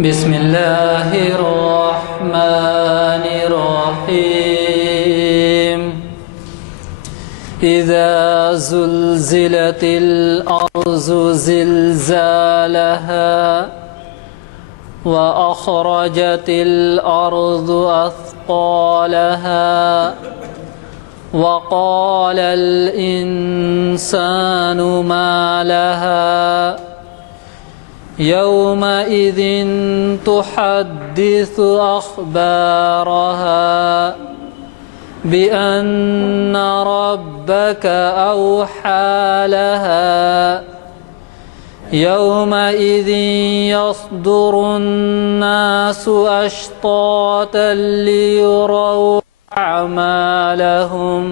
بسم الله الرحمن الرحيم إذا زلزلت الأرض زلزالها وأخرجت الأرض أثقالها وقال الإنسان ما لها يومئذ تحدث أخبارها بأن ربك أوحى لها يومئذ يصدر الناس أشتاتا ليروا أعمالهم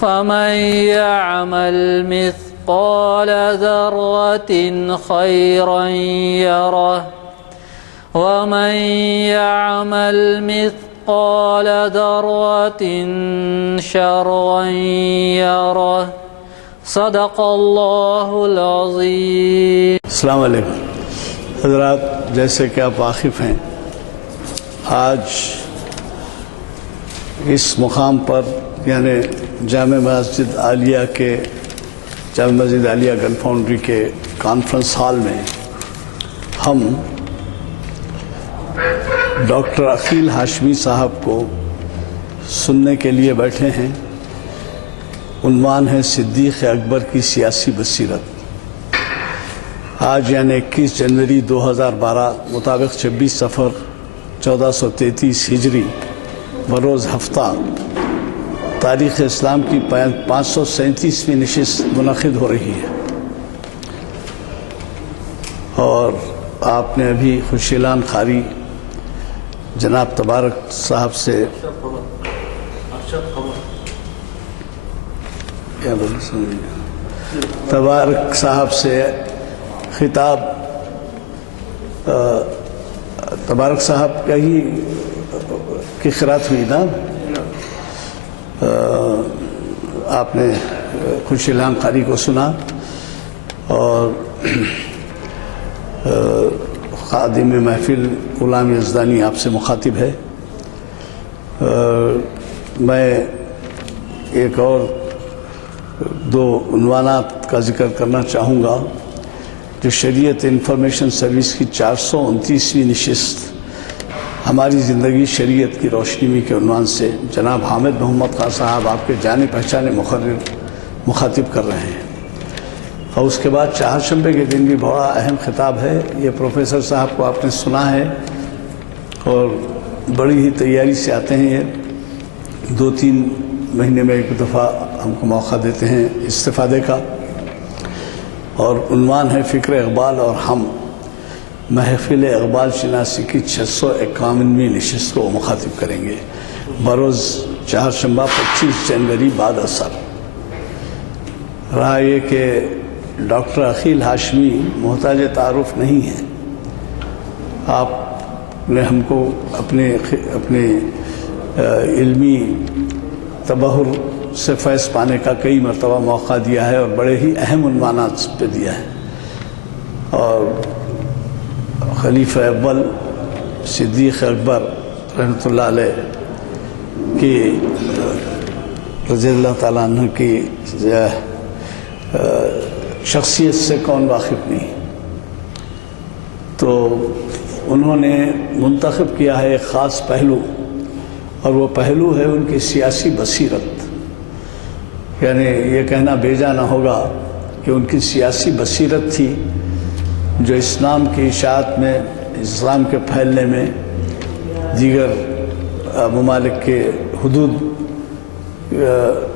فمن يعمل مثقال ذرة خيرا يره ومن يعمل مثقال ذرة شرا يره صدق اللہ العظیم۔ السلام علیکم حضرات، جیسے کہ آپ واقف ہیں، آج اس مقام پر یعنی جامع مسجد عالیہ گن فاؤنڈری کے کانفرنس ہال میں ہم ڈاکٹر عقیل ہاشمی صاحب کو سننے کے لیے بیٹھے ہیں۔ عنوان ہے صدیق اکبر کی سیاسی بصیرت۔ آج یعنی 21 جنوری 2012 مطابق 26 صفر 1433 ہجری بروز ہفتہ تاریخ اسلام کی 537ویں نشست منعقد ہو رہی ہے، اور آپ نے ابھی خوشیلان خاری جناب تبارک صاحب سے خطاب تبارک صاحب کا ہی کی قرات ہوئی نا، آپ نے خوشیلان قاری کو سنا، اور خادم محفل غلام یزدانی آپ سے مخاطب ہے۔ میں ایک اور دو عنوانات کا ذکر کرنا چاہوں گا جو شریعت انفارمیشن سروس کی 429ویں نشست ہماری زندگی شریعت کی روشنی میں کے عنوان سے جناب حامد محمد خان صاحب آپ کے جانے پہچانے مقرر مخاطب کر رہے ہیں، اور اس کے بعد چہارشنبے کے دن بھی بڑا اہم خطاب ہے۔ یہ پروفیسر صاحب کو آپ نے سنا ہے اور بڑی ہی تیاری سے آتے ہیں، یہ 2-3 مہینے میں ایک دفعہ ہم کو موقع دیتے ہیں استفادے کا، اور عنوان ہے فکر اقبال اور ہم، محفل اقبال شناسی کی 651ویں نشست کو مخاطب کریں گے بروز چہارشنبہ 25 جنوری بعد اثر۔ رہا یہ کہ ڈاکٹر عقیل ہاشمی محتاج تعارف نہیں ہیں، آپ نے ہم کو اپنے علمی تبحر سے فیض پانے کا کئی مرتبہ موقع دیا ہے، اور بڑے ہی اہم عنوانات پہ دیا ہے، اور خلیفہ اول صدیق اکبر رحمۃ اللہ علیہ کی رضی اللہ تعالیٰ عنہ کی شخصیت سے کون واقف نہیں، تو انہوں نے منتخب کیا ہے ایک خاص پہلو، اور وہ پہلو ہے ان کی سیاسی بصیرت۔ یعنی یہ کہنا بیجا نہ ہوگا کہ ان کی سیاسی بصیرت تھی جو اسلام کی اشاعت میں، اسلام کے پھیلنے میں، دیگر ممالک کے حدود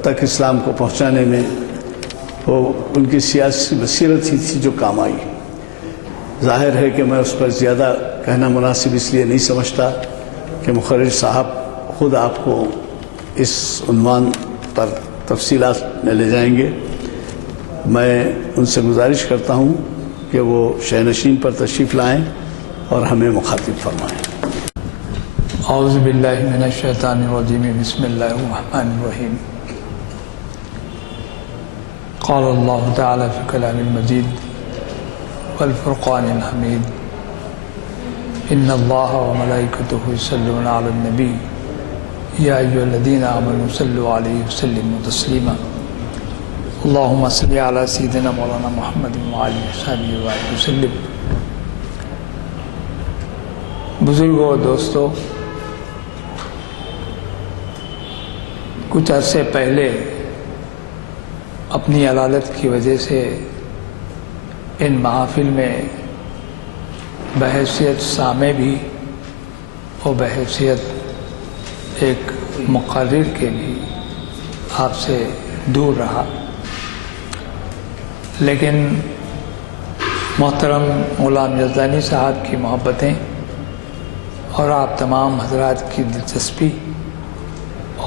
تک اسلام کو پہنچانے میں، وہ ان کی سیاسی بصیرت ہی تھی جو کام آئی۔ ظاہر ہے کہ میں اس پر زیادہ کہنا مناسب اس لیے نہیں سمجھتا کہ مقرر صاحب خود آپ کو اس عنوان پر تفصیلات میں لے جائیں گے۔ میں ان سے گزارش کرتا ہوں کہ وہ شہنشین پر تشریف لائیں اور ہمیں مخاطب فرمائیں۔ اعوذ باللہ من الشیطان الرجیم، بسم اللہ الرحمن الرحیم۔ قال اللہ تعالی فی کلام المجید والفرقان الحمید ان اللہ وملائکتہ یصلون علی النبی یا ایھا الذین آمنوا صلوا علیہ وسلموا تسلیما اللہم صل علی سیدنا مولانا محمد وعلی صحبہ وسلم۔ بزرگوں اور دوستو، کچھ عرصے پہلے اپنی علالت کی وجہ سے ان محافل میں بحیثیت سامع بھی اور بحیثیت ایک مقرر کے بھی آپ سے دور رہا، لیکن محترم غلام یزدانی صاحب کی محبتیں اور آپ تمام حضرات کی دلچسپی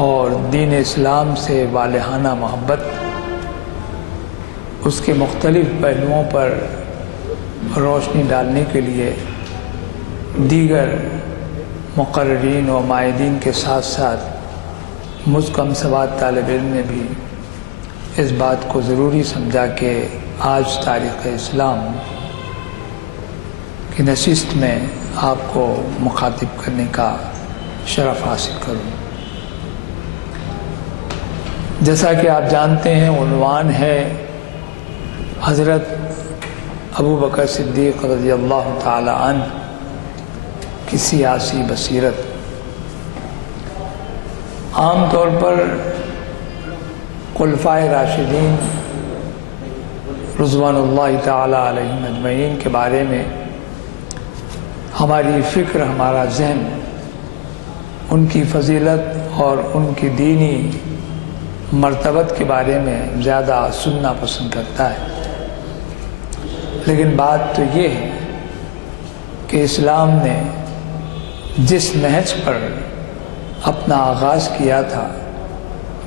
اور دین اسلام سے والہانہ محبت، اس کے مختلف پہلوؤں پر روشنی ڈالنے کے لیے دیگر مقررین و مائدین کے ساتھ ساتھ مجھ کم سواد طالب علم نے بھی اس بات کو ضروری سمجھا کہ آج تاریخ اسلام کی نشست میں آپ کو مخاطب کرنے کا شرف حاصل کروں۔ جیسا کہ آپ جانتے ہیں، عنوان ہے حضرت ابو بکر صدیق رضی اللہ تعالی عنہ کی سیاسی بصیرت۔ عام طور پر خلفائے راشدین رضوان اللہ تعالی علیہم اجمعین کے بارے میں ہماری فکر، ہمارا ذہن ان کی فضیلت اور ان کی دینی مرتبت کے بارے میں زیادہ سننا پسند کرتا ہے، لیکن بات تو یہ ہے کہ اسلام نے جس نہج پر اپنا آغاز کیا تھا،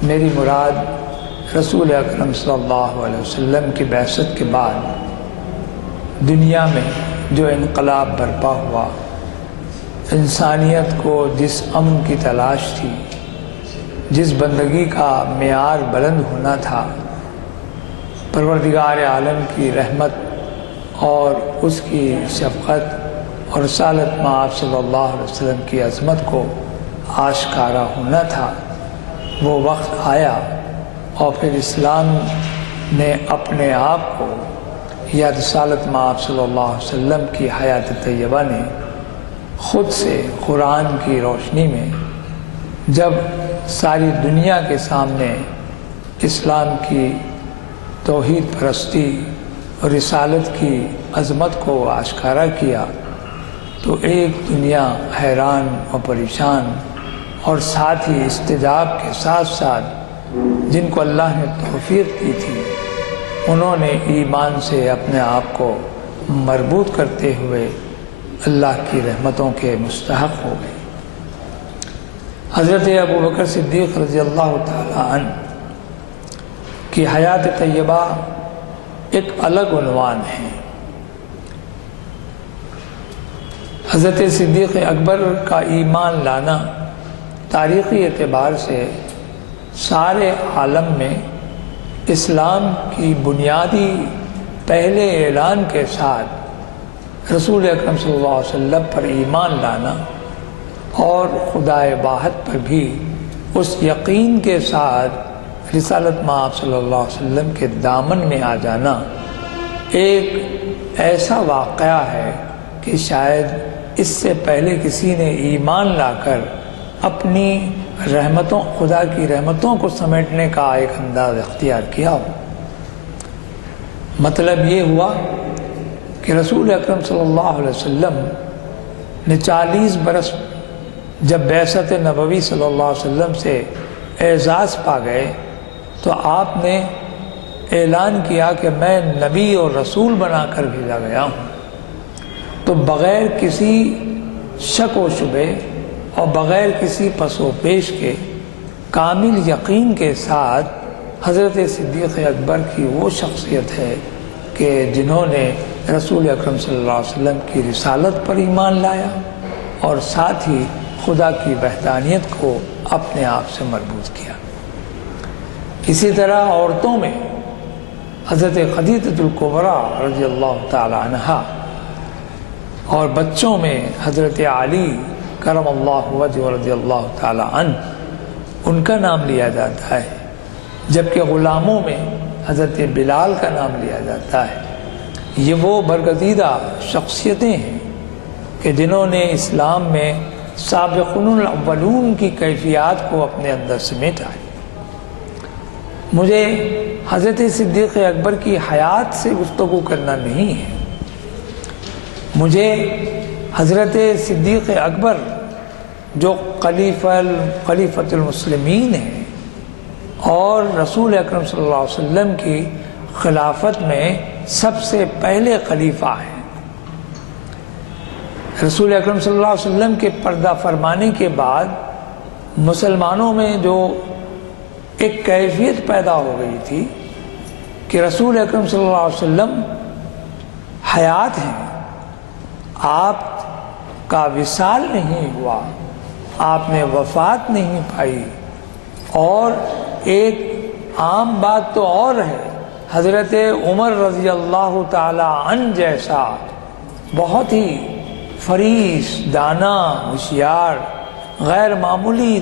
میری مراد رسول اکرم صلی اللہ علیہ وسلم کی بعثت کے بعد دنیا میں جو انقلاب برپا ہوا، انسانیت کو جس امن کی تلاش تھی، جس بندگی کا معیار بلند ہونا تھا، پروردگار عالم کی رحمت اور اس کی شفقت اور رسالت مآب صلی اللہ علیہ وسلم کی عظمت کو آشکارا ہونا تھا، وہ وقت آیا اور پھر اسلام نے اپنے آپ کو، یا رسالت مآب صلی اللہ علیہ وسلم کی حیات طیبہ نے خود سے قرآن کی روشنی میں جب ساری دنیا کے سامنے اسلام کی توحید پرستی اور رسالت کی عظمت کو آشکارا کیا، تو ایک دنیا حیران اور پریشان، اور ساتھ ہی استجاب کے ساتھ ساتھ جن کو اللہ نے توفیق دی تھی، انہوں نے ایمان سے اپنے آپ کو مربوط کرتے ہوئے اللہ کی رحمتوں کے مستحق ہو گئے۔ حضرت ابو بکر صدیق رضی اللہ تعالی عنہ کی حیات طیبہ ایک الگ عنوان ہے۔ حضرت صدیق اکبر کا ایمان لانا تاریخی اعتبار سے سارے عالم میں اسلام کی بنیادی پہلے اعلان کے ساتھ رسول اکرم صلی اللہ علیہ وسلم پر ایمان لانا اور خدائے واحد پر بھی اس یقین کے ساتھ رسالت مآب صلی اللہ علیہ وسلم کے دامن میں آ جانا ایک ایسا واقعہ ہے کہ شاید اس سے پہلے کسی نے ایمان لا کر اپنی رحمتوں، خدا کی رحمتوں کو سمیٹنے کا ایک انداز اختیار کیا ہو۔ مطلب یہ ہوا کہ رسول اکرم صلی اللہ علیہ وسلم نے 40 برس جب بعثت نبوی صلی اللہ علیہ وسلم سے اعزاز پا گئے تو آپ نے اعلان کیا کہ میں نبی اور رسول بنا کر بھیجا گیا ہوں۔ تو بغیر کسی شک و شبے اور بغیر کسی پس و پیش کے کامل یقین کے ساتھ حضرت صدیق اکبر کی وہ شخصیت ہے کہ جنہوں نے رسول اکرم صلی اللہ علیہ وسلم کی رسالت پر ایمان لایا اور ساتھ ہی خدا کی وحدانیت کو اپنے آپ سے مربوط کیا۔ اسی طرح عورتوں میں حضرت خدیجہ الکبریٰ رضی اللہ تعالی عنہا اور بچوں میں حضرت علی کرم اللہ وجہ رضی اللہ تعالی عنہ ان کا نام لیا جاتا ہے، جبکہ غلاموں میں حضرت بلال کا نام لیا جاتا ہے۔ یہ وہ برگزیدہ شخصیتیں ہیں کہ جنہوں نے اسلام میں سابقون الاولون کی کیفیات کو اپنے اندر سمیٹا ہے۔ مجھے حضرت صدیق اکبر کی حیات سے گفتگو کرنا نہیں ہے، مجھے حضرت صدیق اکبر جو خلیفۃ المسلمین ہیں اور رسول اکرم صلی اللہ علیہ وسلم کی خلافت میں سب سے پہلے خلیفہ ہیں، رسول اکرم صلی اللہ علیہ وسلم کے پردہ فرمانے کے بعد مسلمانوں میں جو ایک کیفیت پیدا ہو گئی تھی کہ رسول اکرم صلی اللہ علیہ وسلم حیات ہیں، آپ کا وصال نہیں ہوا، آپ نے وفات نہیں پائی، اور ایک عام بات تو اور ہے، حضرت عمر رضی اللہ تعالی عنہ جیسا بہت ہی فریش، دانا، ہوشیار، غیر معمولی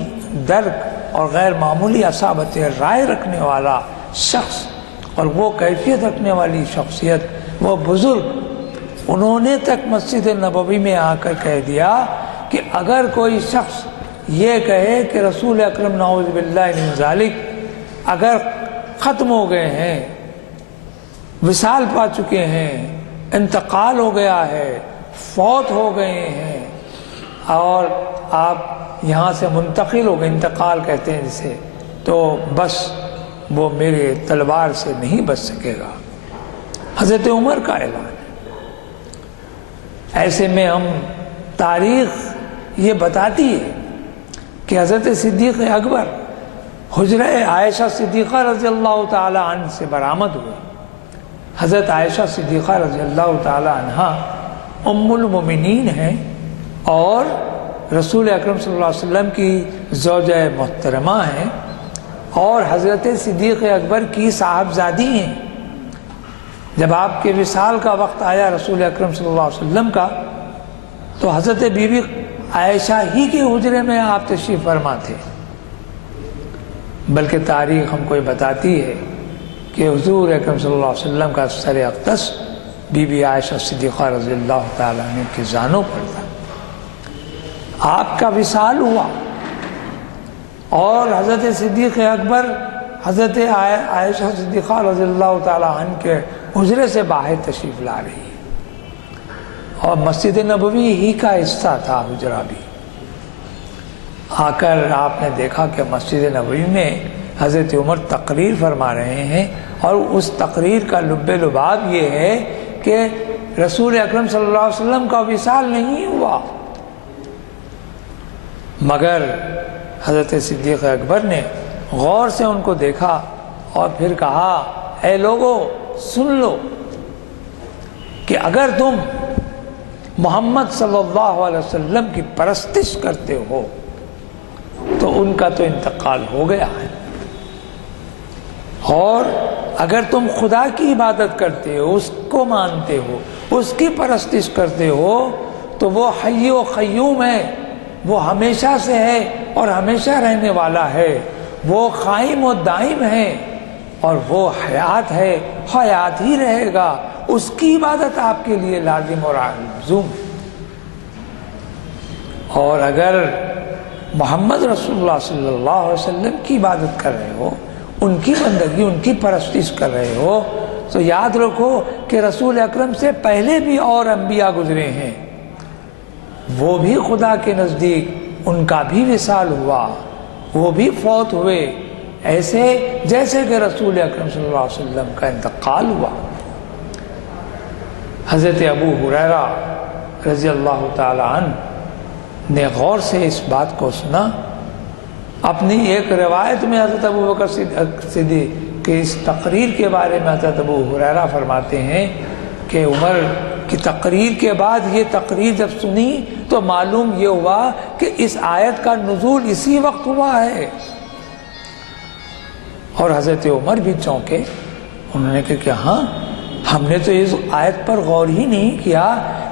درک اور غیر معمولی اصابت رائے رکھنے والا شخص اور وہ کیفیت رکھنے والی شخصیت، وہ بزرگ، انہوں نے تک مسجد نبوی میں آ کر کہہ دیا کہ اگر کوئی شخص یہ کہے کہ رسول اکرم نعوذ باللہ من ذالک اگر ختم ہو گئے ہیں، وصال پا چکے ہیں، انتقال ہو گیا ہے، فوت ہو گئے ہیں اور آپ یہاں سے منتقل ہو گئے، انتقال کہتے ہیں جسے، تو بس وہ میرے تلوار سے نہیں بچ سکے گا۔ حضرت عمر کا اعلان ہے۔ ایسے میں ہم تاریخ یہ بتاتی ہے کہ حضرت صدیق اکبر حجرہ عائشہ صدیقہ رضی اللہ تعالی عنہ سے برآمد ہوئے۔ حضرت عائشہ صدیقہ رضی اللہ تعالی عنہ ام المومنین ہیں اور رسول اکرم صلی اللہ علیہ وسلم کی زوجہ محترمہ ہیں اور حضرت صدیق اکبر کی صاحبزادی ہیں۔ جب آپ کے وصال کا وقت آیا رسول اکرم صلی اللہ علیہ وسلم کا، تو حضرت بی بی عائشہ ہی کے حجرے میں آپ تشریف فرما تھے، بلکہ تاریخ ہم کو یہ بتاتی ہے کہ حضور اکرم صلی اللہ علیہ وسلم کا سر اقدس بی بی عائشہ صدیقہ رضی اللہ تعالیٰ عنہ کی زانوں پر تھا۔ آپ کا وصال ہوا اور حضرت صدیق اکبر حضرت عائشہ صدیقہ رضی اللہ تعالیٰ عنہ کے حجرے سے باہر تشریف لا رہی ہے، اور مسجد نبوی ہی کا حصہ تھا حجرہ بھی۔ آ کر آپ نے دیکھا کہ مسجد نبوی میں حضرت عمر تقریر فرما رہے ہیں، اور اس تقریر کا لب لباب یہ ہے کہ رسول اکرم صلی اللہ علیہ وسلم کا وصال نہیں ہوا، مگر حضرت صدیق اکبر نے غور سے ان کو دیکھا اور پھر کہا، اے لوگو سن لو کہ اگر تم محمد صلی اللہ علیہ وسلم کی پرستش کرتے ہو تو ان کا تو انتقال ہو گیا ہے، اور اگر تم خدا کی عبادت کرتے ہو، اس کو مانتے ہو، اس کی پرستش کرتے ہو، تو وہ حی و قیوم ہے، وہ ہمیشہ سے ہے اور ہمیشہ رہنے والا ہے، وہ قائم و دائم ہے اور وہ حیات ہے، حیات ہی رہے گا، اس کی عبادت آپ کے لیے لازم اور لزوم ہے۔ اور اگر محمد رسول اللہ صلی اللہ علیہ وسلم کی عبادت کر رہے ہو، ان کی بندگی، ان کی پرستش کر رہے ہو، تو یاد رکھو کہ رسول اکرم سے پہلے بھی اور انبیاء گزرے ہیں، وہ بھی خدا کے نزدیک ان کا بھی وصال ہوا، وہ بھی فوت ہوئے، ایسے جیسے کہ رسول اکرم صلی اللہ علیہ وسلم کا انتقال ہوا۔ حضرت ابو ہریرہ رضی اللہ تعالی عنہ نے غور سے اس بات کو سنا۔ اپنی ایک روایت میں حضرت ابو بکر صدیق کی اس تقریر کے بارے میں حضرت ابو ہریرہ فرماتے ہیں کہ عمر کی تقریر کے بعد یہ تقریر جب سنی تو معلوم یہ ہوا کہ اس آیت کا نزول اسی وقت ہوا ہے، اور حضرت عمر بھی چونکے انہوں نے کہا کہ ہاں، ہم نے تو اس آیت پر غور ہی نہیں کیا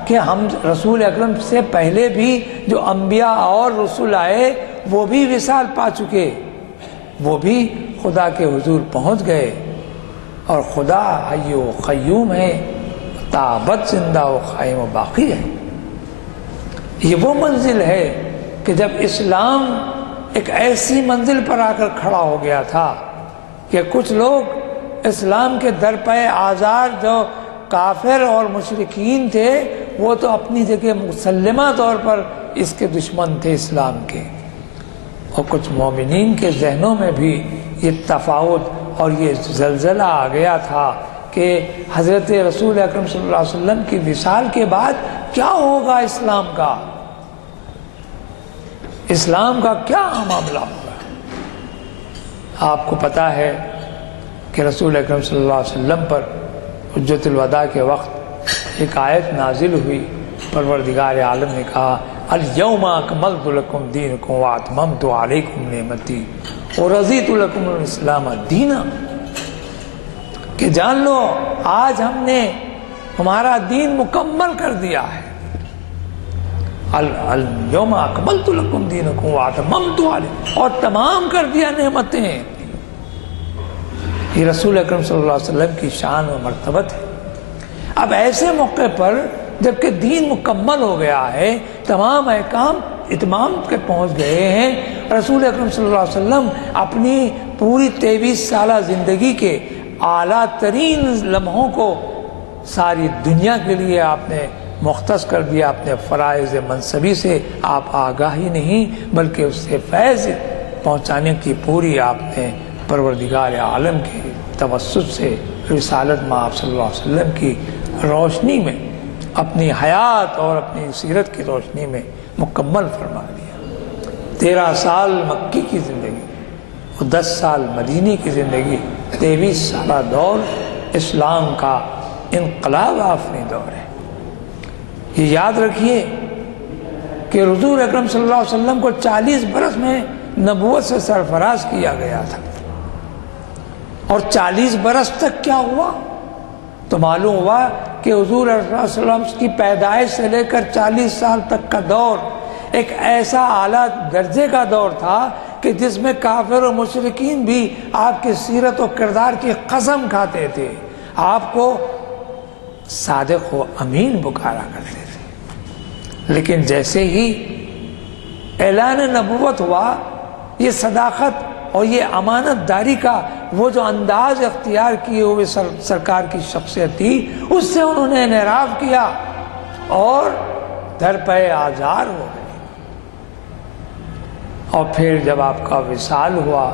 کہ ہم رسول اکرم سے پہلے بھی جو انبیاء اور رسول آئے وہ بھی وصال پا چکے، وہ بھی خدا کے حضور پہنچ گئے، اور خدا حی و قیوم ہے، تابت زندہ و قائم و باقی ہے۔ یہ وہ منزل ہے کہ جب اسلام ایک ایسی منزل پر آ کر کھڑا ہو گیا تھا کہ کچھ لوگ اسلام کے درپے آزار جو کافر اور مشرکین تھے وہ تو اپنی جگہ مسلمہ طور پر اس کے دشمن تھے اسلام کے، اور کچھ مومنین کے ذہنوں میں بھی یہ تفاوت اور یہ زلزلہ آ گیا تھا کہ حضرت رسول اکرم صلی اللہ علیہ وسلم کی وصال کے بعد کیا ہوگا اسلام کا، اسلام کا کیا معاملہ ہوگا۔ آپ کو پتہ ہے کہ رسول اکرم صلی اللہ علیہ وسلم پر حجۃ الوداع کے وقت ایک آیت نازل ہوئی، پروردگار عالم نے کہا الیوم اکملت لکم دینکم واتممت علیکم نعمتی ورضیت لکم الاسلام دینا، کہ جان لو آج ہم نے ہمارا دین مکمل کر دیا ہے، الیوم اکملت لکم دینکم واتممت علیکم، اور تمام کر دیا نعمتیں۔ یہ رسول اکرم صلی اللہ علیہ وسلم کی شان و مرتبت ہے۔ اب ایسے موقع پر جبکہ دین مکمل ہو گیا ہے، تمام احکام اتمام کے پہنچ گئے ہیں، رسول اکرم صلی اللہ علیہ وسلم اپنی پوری 23 سالہ زندگی کے اعلیٰ ترین لمحوں کو ساری دنیا کے لیے آپ نے مختص کر دیا، اپنے فرائض منصبی سے آپ آگاہی نہیں بلکہ اس سے فیض پہنچانے کی پوری آپ نے پروردگار عالم کے توسط سے رسالت مآب صلی اللہ علیہ وسلم کی روشنی میں، اپنی حیات اور اپنی سیرت کی روشنی میں مکمل فرما دیا۔ 13 سال مکی کی زندگی اور 10 سال مدینی کی زندگی، 23 سالہ دور اسلام کا انقلاب آفریں دور ہے۔ یہ یاد رکھیے کہ حضور اکرم صلی اللہ علیہ وسلم کو 40 برس میں نبوت سے سرفراز کیا گیا تھا، اور 40 برس تک کیا ہوا تو معلوم ہوا کہ حضور صلی اللہ علیہ وسلم کی پیدائش سے لے کر 40 سال تک کا دور ایک ایسا اعلیٰ درجے کا دور تھا کہ جس میں کافر و مشرکین بھی آپ کی سیرت و کردار کی قسم کھاتے تھے، آپ کو صادق و امین پکارا کرتے تھے۔ لیکن جیسے ہی اعلان نبوت ہوا، یہ صداقت اور یہ امانت داری کا وہ جو انداز اختیار کیے ہوئے سرکار کی شخصیت تھی، اس سے انہوں نے انحراف کیا اور در پہ آزار ہو گئے۔ اور پھر جب آپ کا وصال ہوا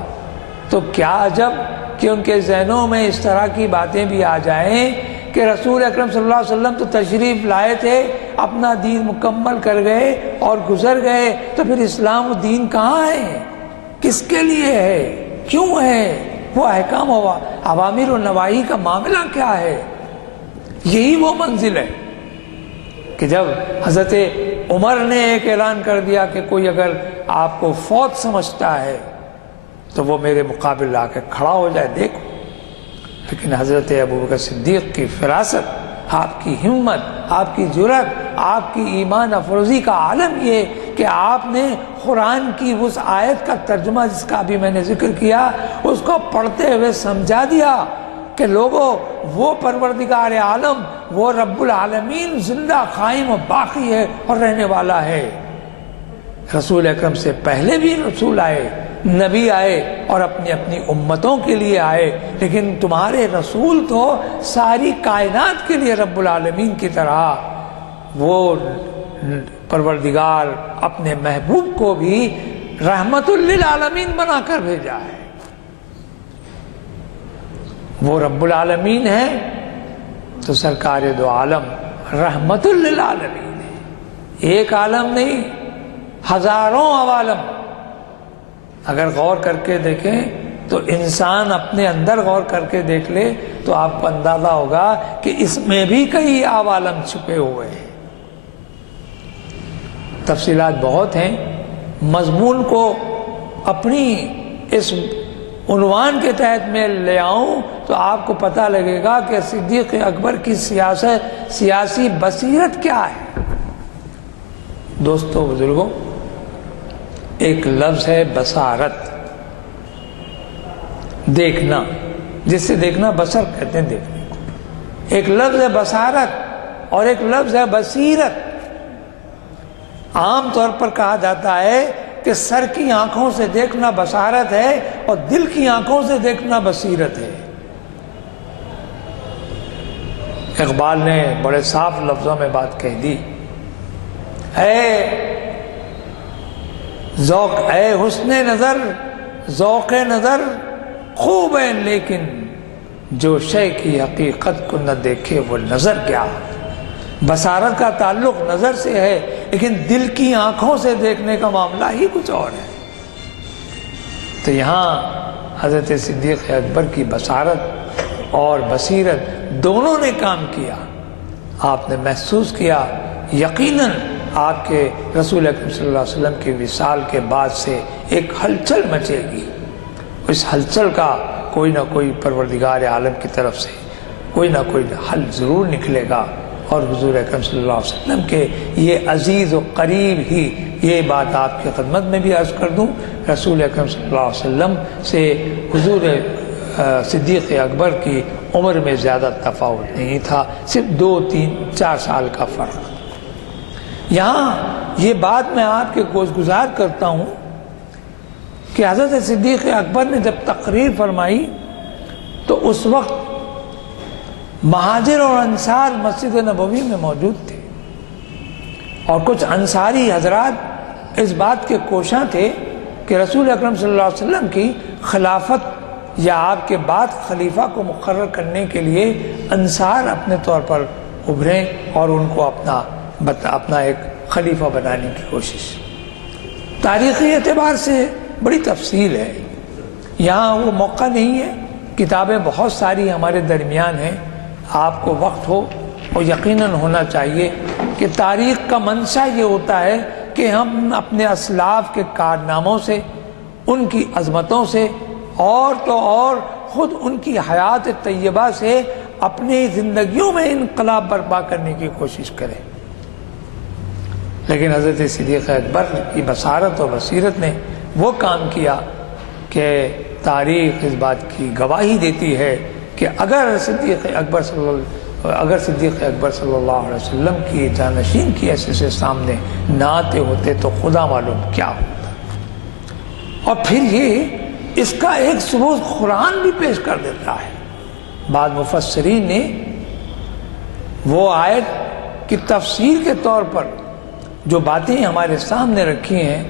تو کیا عجب کہ ان کے ذہنوں میں اس طرح کی باتیں بھی آ جائیں کہ رسول اکرم صلی اللہ علیہ وسلم تو تشریف لائے تھے، اپنا دین مکمل کر گئے اور گزر گئے، تو پھر اسلام و دین کہاں ہے، کس کے لیے ہے، کیوں ہے، وہ احکام و اوامر و نواہی کا معاملہ کیا ہے۔ یہی وہ منزل ہے کہ جب حضرت عمر نے ایک اعلان کر دیا کہ کوئی اگر آپ کو فوت سمجھتا ہے تو وہ میرے مقابل آ کے کھڑا ہو جائے، دیکھو۔ لیکن حضرت ابوبکر صدیق کی فراست، آپ کی ہمت، آپ کی جرأت، آپ کی ایمان افروزی کا عالم یہ کہ آپ نے قرآن کی اس آیت کا ترجمہ جس کا ابھی میں نے ذکر کیا، اس کو پڑھتے ہوئے سمجھا دیا کہ لوگوں، وہ پروردگار عالم، وہ رب العالمین زندہ قائم و باقی ہے اور رہنے والا ہے۔ رسول اکرم سے پہلے بھی رسول آئے، نبی آئے اور اپنی اپنی امتوں کے لیے آئے، لیکن تمہارے رسول تو ساری کائنات کے لیے رب العالمین کی طرح وہ پروردگار اپنے محبوب کو بھی رحمت للعالمین بنا کر بھیجا ہے۔ وہ رب العالمین ہے تو سرکار دو عالم رحمت للعالمین ہے، ایک عالم نہیں، ہزاروں عوالم۔ اگر غور کر کے دیکھیں تو انسان اپنے اندر غور کر کے دیکھ لے تو آپ کو اندازہ ہوگا کہ اس میں بھی کئی عوالم چھپے ہوئے ہیں۔ تفصیلات بہت ہیں، مضمون کو اپنی اس عنوان کے تحت میں لے آؤں تو آپ کو پتہ لگے گا کہ صدیق اکبر کی سیاسی بصیرت کیا ہے۔ دوستو بزرگوں، ایک لفظ ہے بصارت، دیکھنا، جس سے دیکھنا بصر کہتے ہیں دیکھنے کو۔ ایک لفظ ہے بصارت اور ایک لفظ ہے بصیرت۔ عام طور پر کہا جاتا ہے کہ سر کی آنکھوں سے دیکھنا بصارت ہے اور دل کی آنکھوں سے دیکھنا بصیرت ہے۔ اقبال نے بڑے صاف لفظوں میں بات کہہ دی، اے حسن نظر ذوق نظر خوب ہے، لیکن جو شے کی حقیقت کو نہ دیکھے وہ نظر کیا۔ بصارت کا تعلق نظر سے ہے، لیکن دل کی آنکھوں سے دیکھنے کا معاملہ ہی کچھ اور ہے۔ تو یہاں حضرت صدیق اکبر کی بصارت اور بصیرت دونوں نے کام کیا۔ آپ نے محسوس کیا یقیناً آپ کے رسول اکرم صلی اللہ علیہ وسلم کی وصال کے بعد سے ایک ہلچل مچے گی، اس ہلچل کا کوئی نہ کوئی پروردگار عالم کی طرف سے کوئی نہ کوئی حل ضرور نکلے گا، اور حضور اکرم صلی اللہ علیہ وسلم کے یہ عزیز و قریب ہی، یہ بات آپ کی خدمت میں بھی عرض کر دوں، رسول اکرم صلی اللہ علیہ وسلم سے حضور صدیق اکبر کی عمر میں زیادہ تفاوت نہیں تھا، صرف 2 3 4 سال کا فرق۔ یہاں یہ بات میں آپ کے گوشگزار کرتا ہوں کہ حضرت صدیق اکبر نے جب تقریر فرمائی تو اس وقت مہاجر اور انصار مسجد نبوی میں موجود تھے، اور کچھ انصاری حضرات اس بات کے کوشاں تھے کہ رسول اکرم صلی اللہ علیہ وسلم کی خلافت یا آپ کے بعد خلیفہ کو مقرر کرنے کے لیے انصار اپنے طور پر ابھریں اور ان کو اپنا ایک خلیفہ بنانے کی کوشش۔ تاریخی اعتبار سے بڑی تفصیل ہے، یہاں وہ موقع نہیں ہے، کتابیں بہت ساری ہمارے درمیان ہیں، آپ کو وقت ہو اور یقیناً ہونا چاہیے کہ تاریخ کا منشا یہ ہوتا ہے کہ ہم اپنے اسلاف کے کارناموں سے، ان کی عظمتوں سے، اور تو اور خود ان کی حیات طیبہ سے اپنی زندگیوں میں انقلاب برپا کرنے کی کوشش کریں۔ لیکن حضرت صدیق اکبر کی بصارت و بصیرت نے وہ کام کیا کہ تاریخ اس بات کی گواہی دیتی ہے کہ اگر صدیق اکبر صلی اللہ علیہ وسلم کی جانشین کی حیثیت سے سامنے نہ آتے ہوتے تو خدا معلوم کیا ہوتا۔ اور پھر یہ اس کا ایک ثبوت قرآن بھی پیش کر دیتا ہے۔ بعض مفسرین نے وہ آیت کی تفسیر کے طور پر جو باتیں ہمارے سامنے رکھی ہیں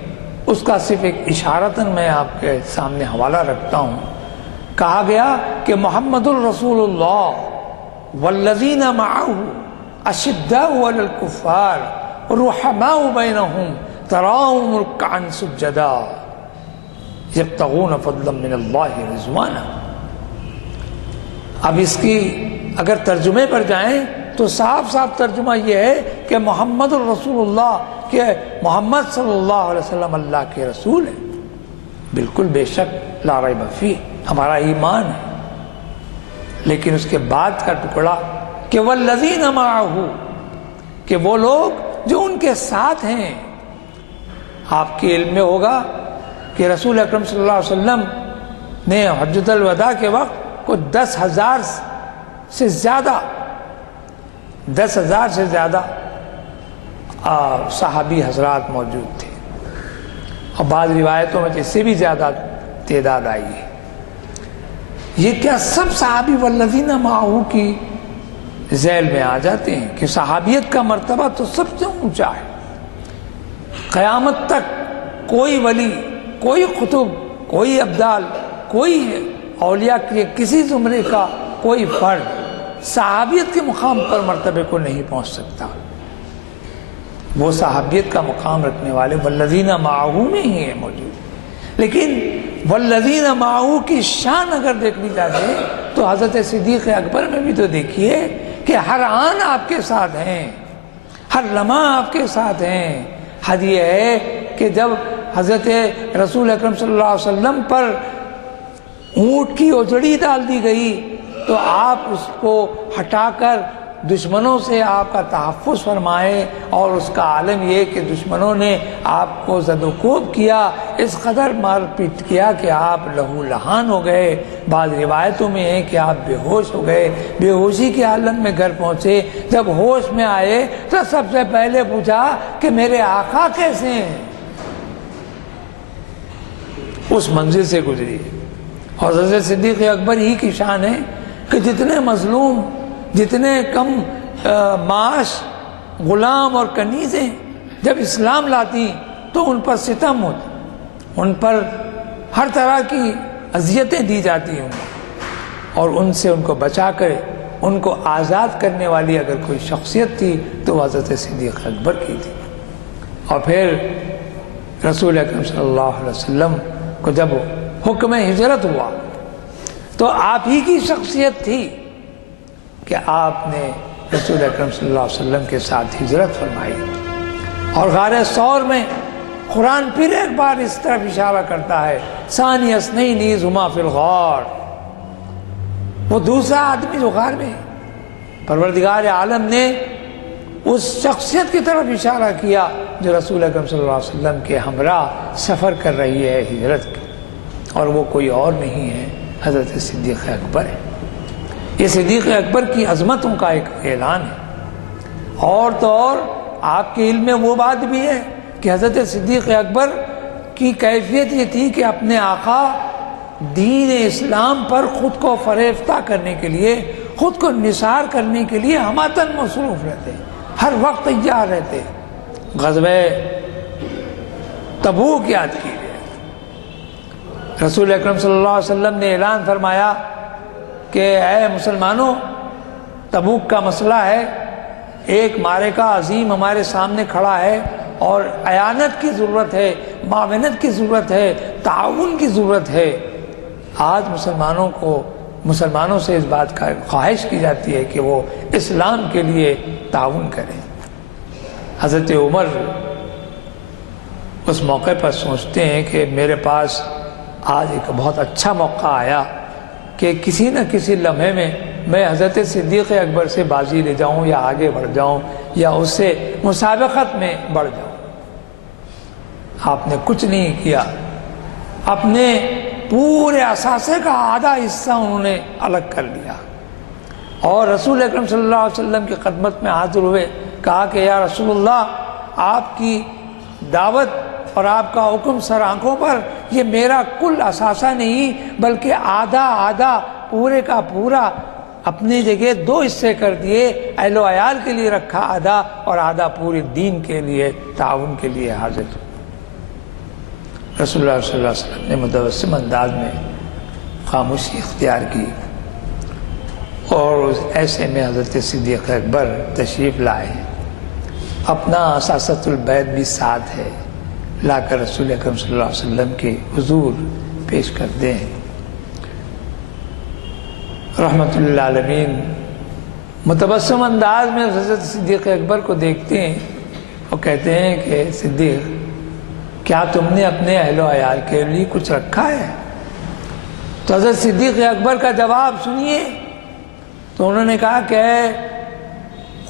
اس کا صرف ایک اشارتاً میں آپ کے سامنے حوالہ رکھتا ہوں۔ کہا گیا کہ محمد الرسول اللہ والذین معہ اشداء علی الکفار رحماء بینہم تراہم رکعا سجدا یبتغون فضلا من اللہ رضوانا۔ اب اس کی اگر ترجمے پر جائیں تو صاف صاف ترجمہ یہ ہے کہ محمد الرسول اللہ، کہ محمد صلی اللہ علیہ وسلم اللہ کے رسول ہیں، بالکل بے شک لا ریب فیہ، ہمارا ایمان ہے۔ لیکن اس کے بعد کا ٹکڑا کہ والذین معہ، کہ وہ لوگ جو ان کے ساتھ ہیں۔ آپ کے علم میں ہوگا کہ رسول اکرم صلی اللہ علیہ وسلم نے حجۃ الوداع کے وقت کو 10,000 سے زیادہ صحابی حضرات موجود تھے، اور بعض روایتوں میں اس سے بھی زیادہ تعداد آئی ہے۔ یہ کیا سب صحابی والذین معہ کی ذیل میں آ جاتے ہیں کہ صحابیت کا مرتبہ تو سب سے اونچا ہے۔ قیامت تک کوئی ولی، کوئی قطب، کوئی ابدال، کوئی اولیاء کے کسی زمرے کا کوئی فرد صحابیت کے مقام پر مرتبے کو نہیں پہنچ سکتا۔ وہ صحابیت کا مقام رکھنے والے والذین معہ میں ہی ہے موجود۔ لیکن والذین معہ کی شان اگر دیکھنی چاہتے تو حضرت صدیق اکبر میں بھی تو دیکھیے کہ ہر آن آپ کے ساتھ ہیں، ہر لمحہ آپ کے ساتھ ہیں۔ حد یہ ہے کہ جب حضرت رسول اکرم صلی اللہ علیہ وسلم پر اونٹ کی اوجڑی ڈال دی گئی تو آپ اس کو ہٹا کر دشمنوں سے آپ کا تحفظ فرمائے، اور اس کا عالم یہ کہ دشمنوں نے آپ کو زد و کوب کیا، اس قدر مار پیٹ کیا کہ آپ لہو لہان ہو گئے۔ بعض روایتوں میں ہے کہ آپ بے ہوش ہو گئے، بے ہوشی کی حالت میں گھر پہنچے۔ جب ہوش میں آئے تو سب سے پہلے پوچھا کہ میرے آقا کیسے ہیں، اس منزل سے گزری۔ اور حضرت صدیق اکبر ہی کی شان ہے کہ جتنے مظلوم، جتنے کم معاش غلام اور کنیزیں جب اسلام لاتی تو ان پر ستم ہوتا، ان پر ہر طرح کی اذیتیں دی جاتی ہیں، اور ان سے ان کو بچا کر ان کو آزاد کرنے والی اگر کوئی شخصیت تھی تو وہ حضرت صدیق اکبر کی تھی۔ اور پھر رسول اکرم صلی اللہ علیہ وسلم کو جب حکم ہجرت ہوا تو آپ ہی کی شخصیت تھی کہ آپ نے رسول اکرم صلی اللہ علیہ وسلم کے ساتھ ہجرت فرمائی۔ اور غار ثور میں قرآن پھر ایک بار اس طرف اشارہ کرتا ہے، ثانی اثنین اذ ہما فی الغار، وہ دوسرا آدمی جو غار میں، پروردگار عالم نے اس شخصیت کی طرف اشارہ کیا جو رسول اکرم صلی اللہ علیہ وسلم کے ہمراہ سفر کر رہی ہے ہجرت کی، اور وہ کوئی اور نہیں ہے، حضرت صدیق اکبر ہے۔ یہ صدیق اکبر کی عظمتوں کا ایک اعلان ہے۔ اور تو اور آپ کے علم میں وہ بات بھی ہے کہ حضرت صدیق اکبر کی کیفیت یہ تھی کہ اپنے آقا دین اسلام پر خود کو فریفتہ کرنے کے لیے، خود کو نثار کرنے کے لیے ہماتن مصروف رہتے، ہر وقت تیار رہتے۔ غزوہ تبوک یاد کیجیے، رسول اکرم صلی اللہ علیہ وسلم نے اعلان فرمایا کہ اے مسلمانوں، تبوک کا مسئلہ ہے، ایک معرکہ عظیم ہمارے سامنے کھڑا ہے، اور اعانت کی ضرورت ہے، معاونت کی ضرورت ہے، تعاون کی ضرورت ہے۔ آج مسلمانوں سے اس بات کا خواہش کی جاتی ہے کہ وہ اسلام کے لیے تعاون کریں۔ حضرت عمر اس موقع پر سوچتے ہیں کہ میرے پاس آج ایک بہت اچھا موقع آیا کہ کسی نہ کسی لمحے میں حضرت صدیق اکبر سے بازی لے جاؤں، یا آگے بڑھ جاؤں، یا اس سے مسابقت میں بڑھ جاؤں۔ آپ نے کچھ نہیں کیا، اپنے پورے اثاثے کا آدھا حصہ انہوں نے الگ کر لیا، اور رسول اکرم صلی اللہ علیہ وسلم کی خدمت میں حاضر ہوئے، کہا کہ یا رسول اللہ، آپ کی دعوت اور آپ کا حکم سر آنکھوں پر، یہ میرا کل اثاثہ نہیں بلکہ آدھا آدھا، پورے کا پورا اپنی جگہ دو حصے کر دیے، اہل و عیال کے لیے رکھا آدھا، اور آدھا پورے دین کے لیے، تعاون کے لیے حاضر۔ رسول اللہ صلی اللہ علیہ وسلم نے متبسم انداز میں خاموشی اختیار کی، اور ایسے میں حضرت صدیق اکبر تشریف لائے، اپنا اساست البیت بھی ساتھ ہے، لا کر رسول اکرم صلی اللہ علیہ وسلم کے حضور پیش کر دیں۔ رحمت اللہ عالمین متبسم انداز میں حضرت صدیق اکبر کو دیکھتے ہیں اور کہتے ہیں کہ صدیق، کیا تم نے اپنے اہل و عیال کے لیے کچھ رکھا ہے؟ تو حضرت صدیق اکبر کا جواب سنیے۔ تو انہوں نے کہا کہ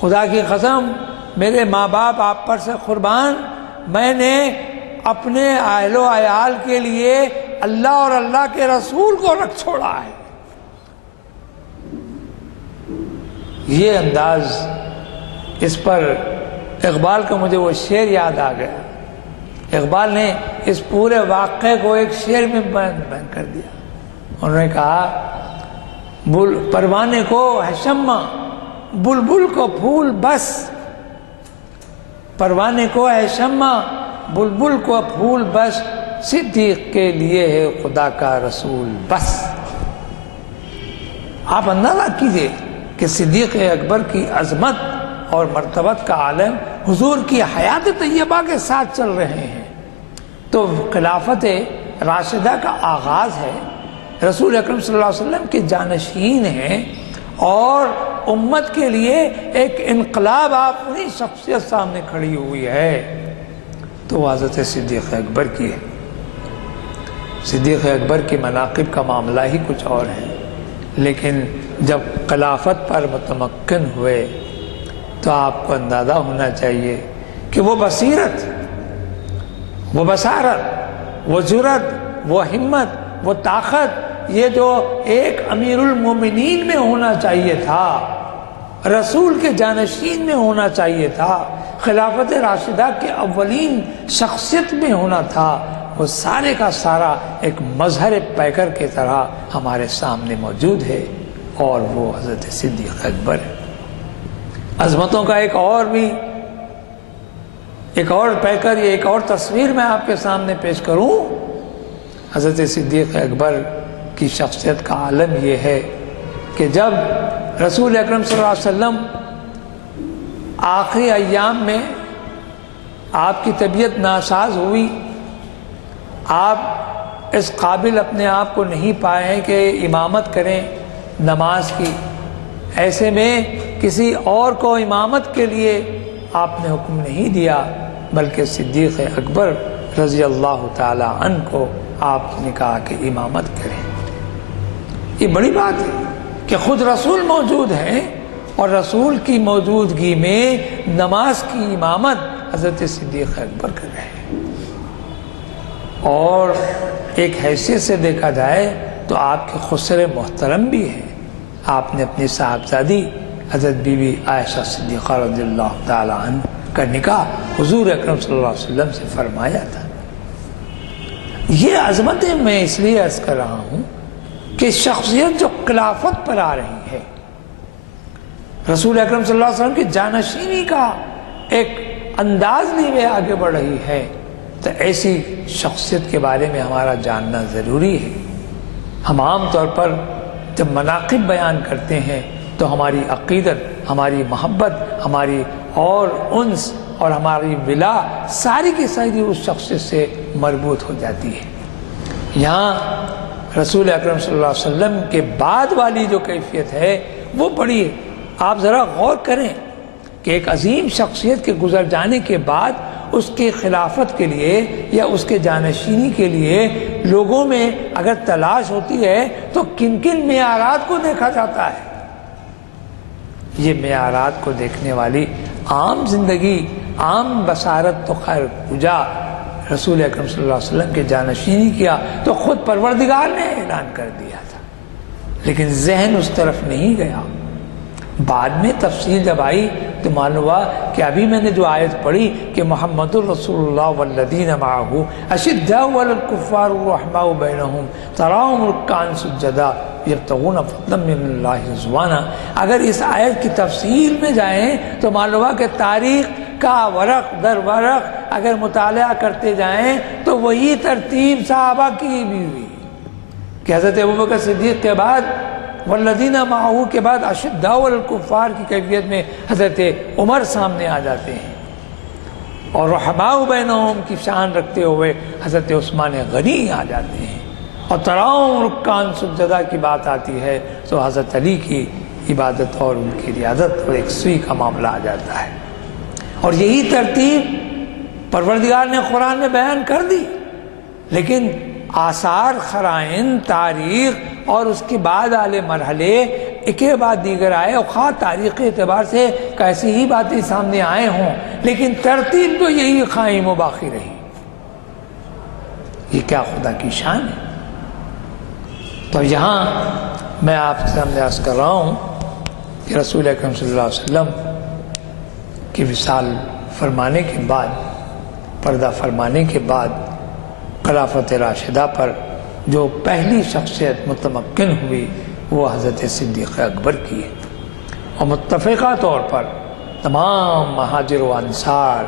خدا کی قسم، میرے ماں باپ آپ پر سے قربان، میں نے اپنے اہل و عیال کے لیے اللہ اور اللہ کے رسول کو رکھ چھوڑا ہے۔ یہ انداز، اس پر اقبال کا مجھے وہ شعر یاد آ گیا۔ اقبال نے اس پورے واقعے کو ایک شعر میں بیان کر دیا۔ انہوں نے کہا، پروانے کو ہے شمع، بلبل کو پھول بس، پروانے کو ہے شمع، بلبل کو پھول بس، صدیق کے لیے ہے خدا کا رسول بس۔ آپ اندازہ کیجئے کہ صدیق اکبر کی عظمت اور مرتبت کا عالم حضور کی حیات طیبہ کے ساتھ چل رہے ہیں۔ تو خلافت راشدہ کا آغاز ہے، رسول اکرم صلی اللہ علیہ وسلم کے جانشین ہیں، اور امت کے لیے ایک انقلاب اپنی شخصیت سامنے کھڑی ہوئی ہے، تو وہ حضرت صدیق اکبر کی ہے۔ صدیق اکبر کی مناقب کا معاملہ ہی کچھ اور ہے، لیکن جب خلافت پر متمکن ہوئے تو آپ کو اندازہ ہونا چاہیے کہ وہ بصیرت، وہ بصارت، وہ جرأت، وہ ہمت، وہ طاقت، یہ جو ایک امیر المومنین میں ہونا چاہیے تھا، رسول کے جانشین میں ہونا چاہیے تھا، خلافت راشدہ کے اولین شخصیت میں ہونا تھا، وہ سارے کا سارا ایک مظہر پیکر کی طرح ہمارے سامنے موجود ہے، اور وہ حضرت صدیق اکبر ہے۔ عظمتوں کا ایک اور پیکر، یہ ایک اور تصویر میں آپ کے سامنے پیش کروں۔ حضرت صدیق اکبر کی شخصیت کا عالم یہ ہے کہ جب رسول اکرم صلی اللہ علیہ وسلم آخری ایام میں آپ کی طبیعت ناساز ہوئی، آپ اس قابل اپنے آپ کو نہیں پائے کہ امامت کریں نماز کی، ایسے میں کسی اور کو امامت کے لیے آپ نے حکم نہیں دیا، بلکہ صدیق اکبر رضی اللہ تعالی عنہ کو آپ نے کہا کہ امامت کریں۔ یہ بڑی بات ہے کہ خود رسول موجود ہیں اور رسول کی موجودگی میں نماز کی امامت حضرت صدیق اکبر کر رہے ہیں۔ اور ایک حیثیت سے دیکھا جائے تو آپ کے خسر محترم بھی ہیں۔ آپ نے اپنی صاحبزادی حضرت بی بی عائشہ صدیقہ رضی اللہ تعالی عنہ کا نکاح حضور اکرم صلی اللہ علیہ وسلم سے فرمایا تھا۔ یہ عظمتیں میں اس لیے عرض کر رہا ہوں کہ شخصیت جو خلافت پر آ رہی ہے، رسول اکرم صلی اللہ علیہ وسلم کی جانشینی کا ایک انداز لیے آگے بڑھ رہی ہے، تو ایسی شخصیت کے بارے میں ہمارا جاننا ضروری ہے۔ ہم عام طور پر جب مناقب بیان کرتے ہیں تو ہماری عقیدت، ہماری محبت، ہماری اور انس اور ہماری ولا ساری کی ساری اس شخصیت سے مربوط ہو جاتی ہے۔ یہاں رسول اکرم صلی اللہ علیہ وسلم کے بعد والی جو کیفیت ہے وہ بڑی ہے۔ آپ ذرا غور کریں کہ ایک عظیم شخصیت کے گزر جانے کے بعد اس کی خلافت کے لیے یا اس کے جانشینی کے لیے لوگوں میں اگر تلاش ہوتی ہے تو کن کن معیارات کو دیکھا جاتا ہے۔ یہ معیارات کو دیکھنے والی عام زندگی، عام بصارت تو خیر کجا، رسول اکرم صلی اللہ علیہ وسلم کے جانشینی کیا تو خود پروردگار نے اعلان کر دیا تھا، لیکن ذہن اس طرف نہیں گیا۔ بعد میں تفصیل جب آئی تو معلوم ہوا کہ ابھی میں نے جو آیت پڑھی کہ محمد الرسول اللہ والذین معہ اشداء علی الکفار رحماء بینہم تراہم رکعا سجدا یبتغون فضلا من اللہ رضوانا، اگر اس آیت کی تفصیل میں جائیں تو معلوم ہوا کہ تاریخ کا ورق در ورق اگر مطالعہ کرتے جائیں تو وہی ترتیب صحابہ کی بھی ہوئی کہ حضرت ابوبکر صدیق کے بعد والذین معہ کے بعد اشداء علی الکفار کی کیفیت میں حضرت عمر سامنے آ جاتے ہیں، اور رحماء بینہم کی شان رکھتے ہوئے حضرت عثمان غنی آ جاتے ہیں، اور تراہم رکعا سجدا کی بات آتی ہے تو حضرت علی کی عبادت اور ان کی ریاضت اور یکسوئی کا معاملہ آ جاتا ہے۔ اور یہی ترتیب پروردگار نے قرآن میں بیان کر دی، لیکن آثار، خرائن، تاریخ اور اس کے بعد والے مرحلے ایک کے بعد دیگر آئے، اور خواہ تاریخی اعتبار سے کیسی ہی باتیں سامنے آئے ہوں لیکن ترتیب تو یہی قائم و باقی رہی۔ یہ کیا خدا کی شان ہے۔ تو یہاں میں آپ کے سامنے عرض کر رہا ہوں کہ رسول اکرم صلی اللہ علیہ وسلم کی وصال فرمانے کے بعد، پردہ فرمانے کے بعد خلافت راشدہ پر جو پہلی شخصیت متمکن ہوئی وہ حضرت صدیق اکبر کی ہے، اور متفقہ طور پر تمام مہاجر و انصار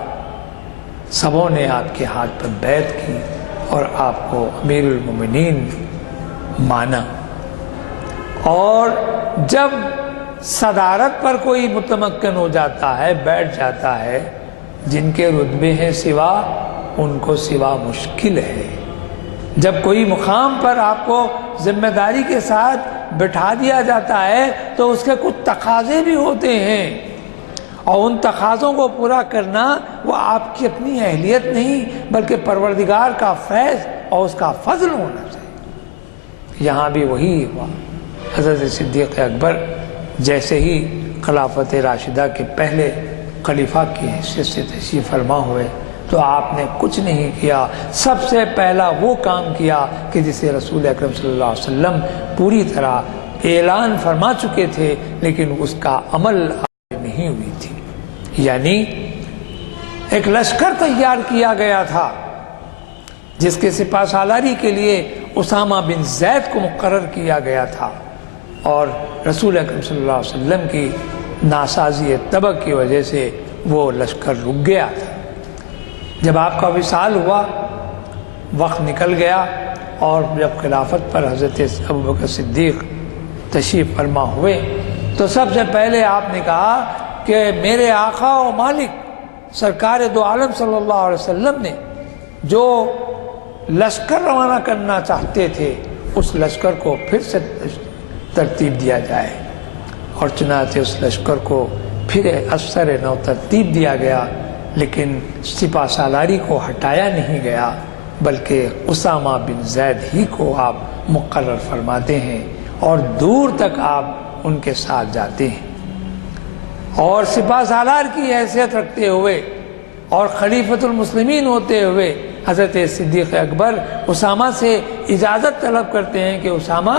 سبوں نے آپ کے ہاتھ پر بیعت کی اور آپ کو امیر المومنین مانا۔ اور جب صدارت پر کوئی متمکن ہو جاتا ہے، بیٹھ جاتا ہے، جن کے رتبے ہیں سوا، ان کو سوا مشکل ہے۔ جب کوئی مقام پر آپ کو ذمہ داری کے ساتھ بٹھا دیا جاتا ہے تو اس کے کچھ تقاضے بھی ہوتے ہیں، اور ان تقاضوں کو پورا کرنا وہ آپ کی اپنی اہلیت نہیں بلکہ پروردگار کا فیض اور اس کا فضل ہونا چاہیے۔ یہاں بھی وہی ہوا، حضرت صدیق اکبر جیسے ہی خلافت راشدہ کے پہلے خلیفہ کی حیثیت سے تشریف فرما ہوئے تو آپ نے کچھ نہیں کیا، سب سے پہلا وہ کام کیا کہ جسے رسول اکرم صلی اللہ علیہ وسلم پوری طرح اعلان فرما چکے تھے لیکن اس کا عمل نہیں ہوئی تھی، یعنی ایک لشکر تیار کیا گیا تھا جس کے سپہ سالاری کے لیے اسامہ بن زید کو مقرر کیا گیا تھا، اور رسول اکرم صلی اللہ علیہ وسلم کی ناسازی طبع کی وجہ سے وہ لشکر رک گیا تھا۔ جب آپ کا وصال ہوا، وقت نکل گیا، اور جب خلافت پر حضرت ابوبکر صدیق تشریف فرما ہوئے تو سب سے پہلے آپ نے کہا کہ میرے آقا و مالک سرکار دو عالم صلی اللہ علیہ وسلم نے جو لشکر روانہ کرنا چاہتے تھے اس لشکر کو پھر سے ترتیب دیا جائے، اور چنانچہ اس لشکر کو پھر افسر نو ترتیب دیا گیا، لیکن سپہ سالاری کو ہٹایا نہیں گیا بلکہ اسامہ بن زید ہی کو آپ مقرر فرماتے ہیں اور دور تک آپ ان کے ساتھ جاتے ہیں، اور سپہ سالار کی حیثیت رکھتے ہوئے اور خلیفۃ المسلمین ہوتے ہوئے حضرت صدیق اکبر اسامہ سے اجازت طلب کرتے ہیں کہ اسامہ،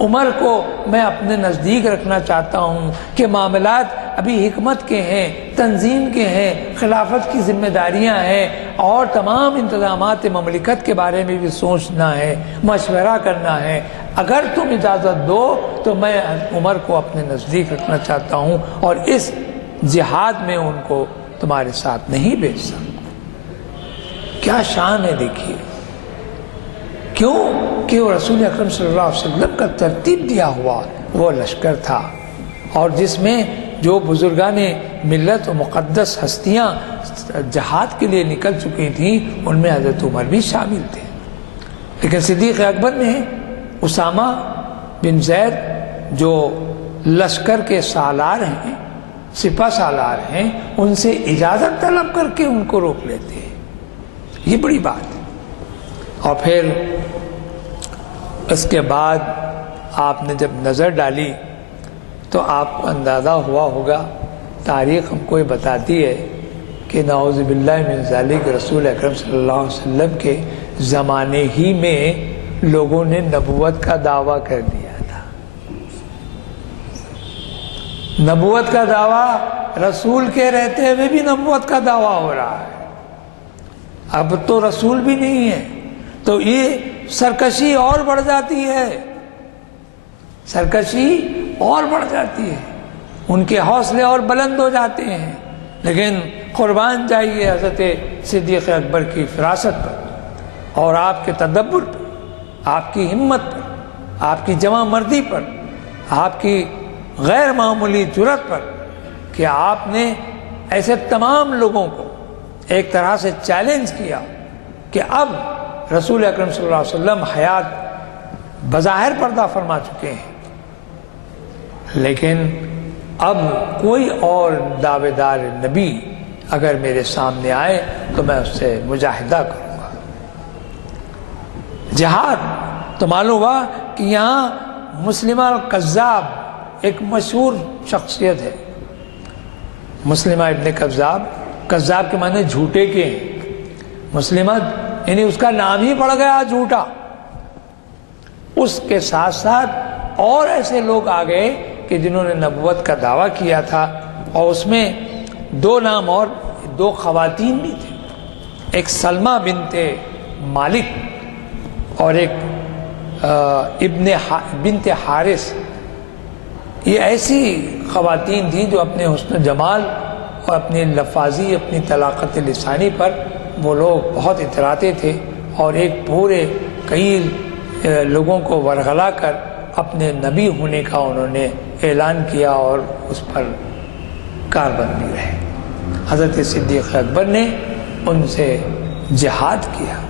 عمر کو میں اپنے نزدیک رکھنا چاہتا ہوں کہ معاملات ابھی حکمت کے ہیں، تنظیم کے ہیں، خلافت کی ذمہ داریاں ہیں، اور تمام انتظامات مملکت کے بارے میں بھی سوچنا ہے، مشورہ کرنا ہے، اگر تم اجازت دو تو میں عمر کو اپنے نزدیک رکھنا چاہتا ہوں اور اس جہاد میں ان کو تمہارے ساتھ نہیں بھیج سکتا۔ کیا شان ہے دیکھیے، کیوں کہ وہ رسول اکرم صلی اللہ علیہ وسلم کا ترتیب دیا ہوا وہ لشکر تھا، اور جس میں جو بزرگان ملت و مقدس ہستیاں جہاد کے لیے نکل چکی تھیں ان میں حضرت عمر بھی شامل تھے، لیکن صدیق اکبر نے اسامہ بن زید جو لشکر کے سالار ہیں، سپہ سالار ہیں، ان سے اجازت طلب کر کے ان کو روک لیتے ہیں، یہ بڑی بات ہے۔ اور پھر اس کے بعد آپ نے جب نظر ڈالی تو آپ کو اندازہ ہوا ہوگا، تاریخ ہم کو یہ بتاتی ہے کہ نعوذ باللہ من ذالک رسول اکرم صلی اللہ علیہ وسلم کے زمانے ہی میں لوگوں نے نبوت کا دعویٰ کر دیا تھا۔ نبوت کا دعویٰ، رسول کے رہتے ہوئے بھی نبوت کا دعویٰ ہو رہا ہے، اب تو رسول بھی نہیں ہے تو یہ سرکشی اور بڑھ جاتی ہے، سرکشی اور بڑھ جاتی ہے، ان کے حوصلے اور بلند ہو جاتے ہیں، لیکن قربان جائیے حضرت صدیق اکبر کی فراست پر اور آپ کے تدبر پر، آپ کی ہمت پر، آپ کی جمع مردی پر، آپ کی غیر معمولی جرأت پر کہ آپ نے ایسے تمام لوگوں کو ایک طرح سے چیلنج کیا کہ اب رسول اکرم صلی اللہ علیہ وسلم حیات بظاہر پردہ فرما چکے ہیں، لیکن اب کوئی اور دعوے دار نبی اگر میرے سامنے آئے تو میں اس سے مجاہدہ کروں گا۔ جہاد تو معلوم ہوا کہ یہاں مسلمہ القذاب ایک مشہور شخصیت ہے، مسلمہ ابن کذاب، کذاب کے معنی جھوٹے کے ہیں، مسلمہ یعنی اس کا نام ہی پڑ گیا جھوٹا۔ اس کے ساتھ ساتھ اور ایسے لوگ آ گئے کہ جنہوں نے نبوت کا دعویٰ کیا تھا، اور اس میں دو نام اور دو خواتین بھی تھیں، ایک سلمہ بنت مالک اور ایک بنت حارث۔ یہ ایسی خواتین تھیں جو اپنے حسن جمال اور اپنی لفاظی، اپنی طلاقت لسانی پر وہ لوگ بہت اتراتے تھے، اور ایک پورے کئی لوگوں کو ورغلا کر اپنے نبی ہونے کا انہوں نے اعلان کیا اور اس پر کاربند بھی رہے۔ حضرت صدیق اکبر نے ان سے جہاد کیا،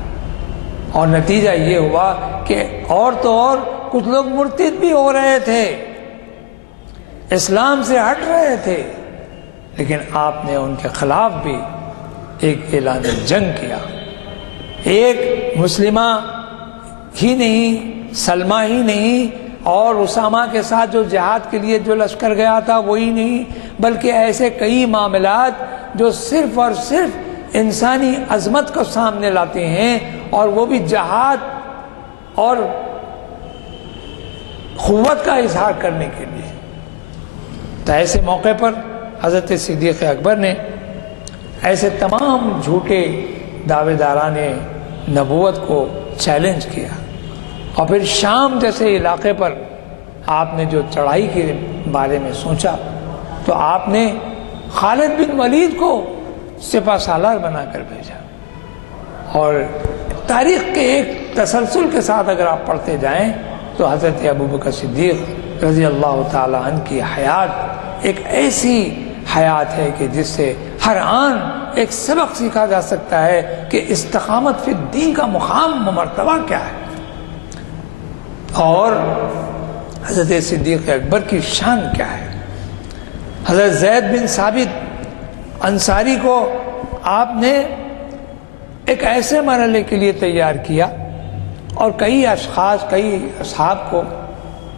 اور نتیجہ یہ ہوا کہ اور تو اور کچھ لوگ مرتد بھی ہو رہے تھے، اسلام سے ہٹ رہے تھے، لیکن آپ نے ان کے خلاف بھی ایک اعلان جنگ کیا۔ ایک مسلمہ ہی نہیں، سلمہ ہی نہیں، اور اسامہ کے ساتھ جو جہاد کے لیے جو لشکر گیا تھا وہی نہیں، بلکہ ایسے کئی معاملات جو صرف اور صرف انسانی عظمت کو سامنے لاتے ہیں، اور وہ بھی جہاد اور قوت کا اظہار کرنے کے لیے۔ تو ایسے موقع پر حضرت صدیق اکبر نے ایسے تمام جھوٹے دعوے داران نبوت کو چیلنج کیا، اور پھر شام جیسے علاقے پر آپ نے جو چڑھائی کے بارے میں سوچا تو آپ نے خالد بن ولید کو سپہ سالار بنا کر بھیجا، اور تاریخ کے ایک تسلسل کے ساتھ اگر آپ پڑھتے جائیں تو حضرت ابوبکر صدیق رضی اللہ تعالی عنہ کی حیات ایک ایسی حیات ہے کہ جس سے ہر آن ایک سبق سیکھا جا سکتا ہے کہ استقامت فی الدین کا مقام و مرتبہ کیا ہے، اور حضرت صدیق اکبر کی شان کیا ہے۔ حضرت زید بن ثابت انصاری کو آپ نے ایک ایسے مرحلے کے لیے تیار کیا، اور کئی اشخاص، کئی اصحاب کو،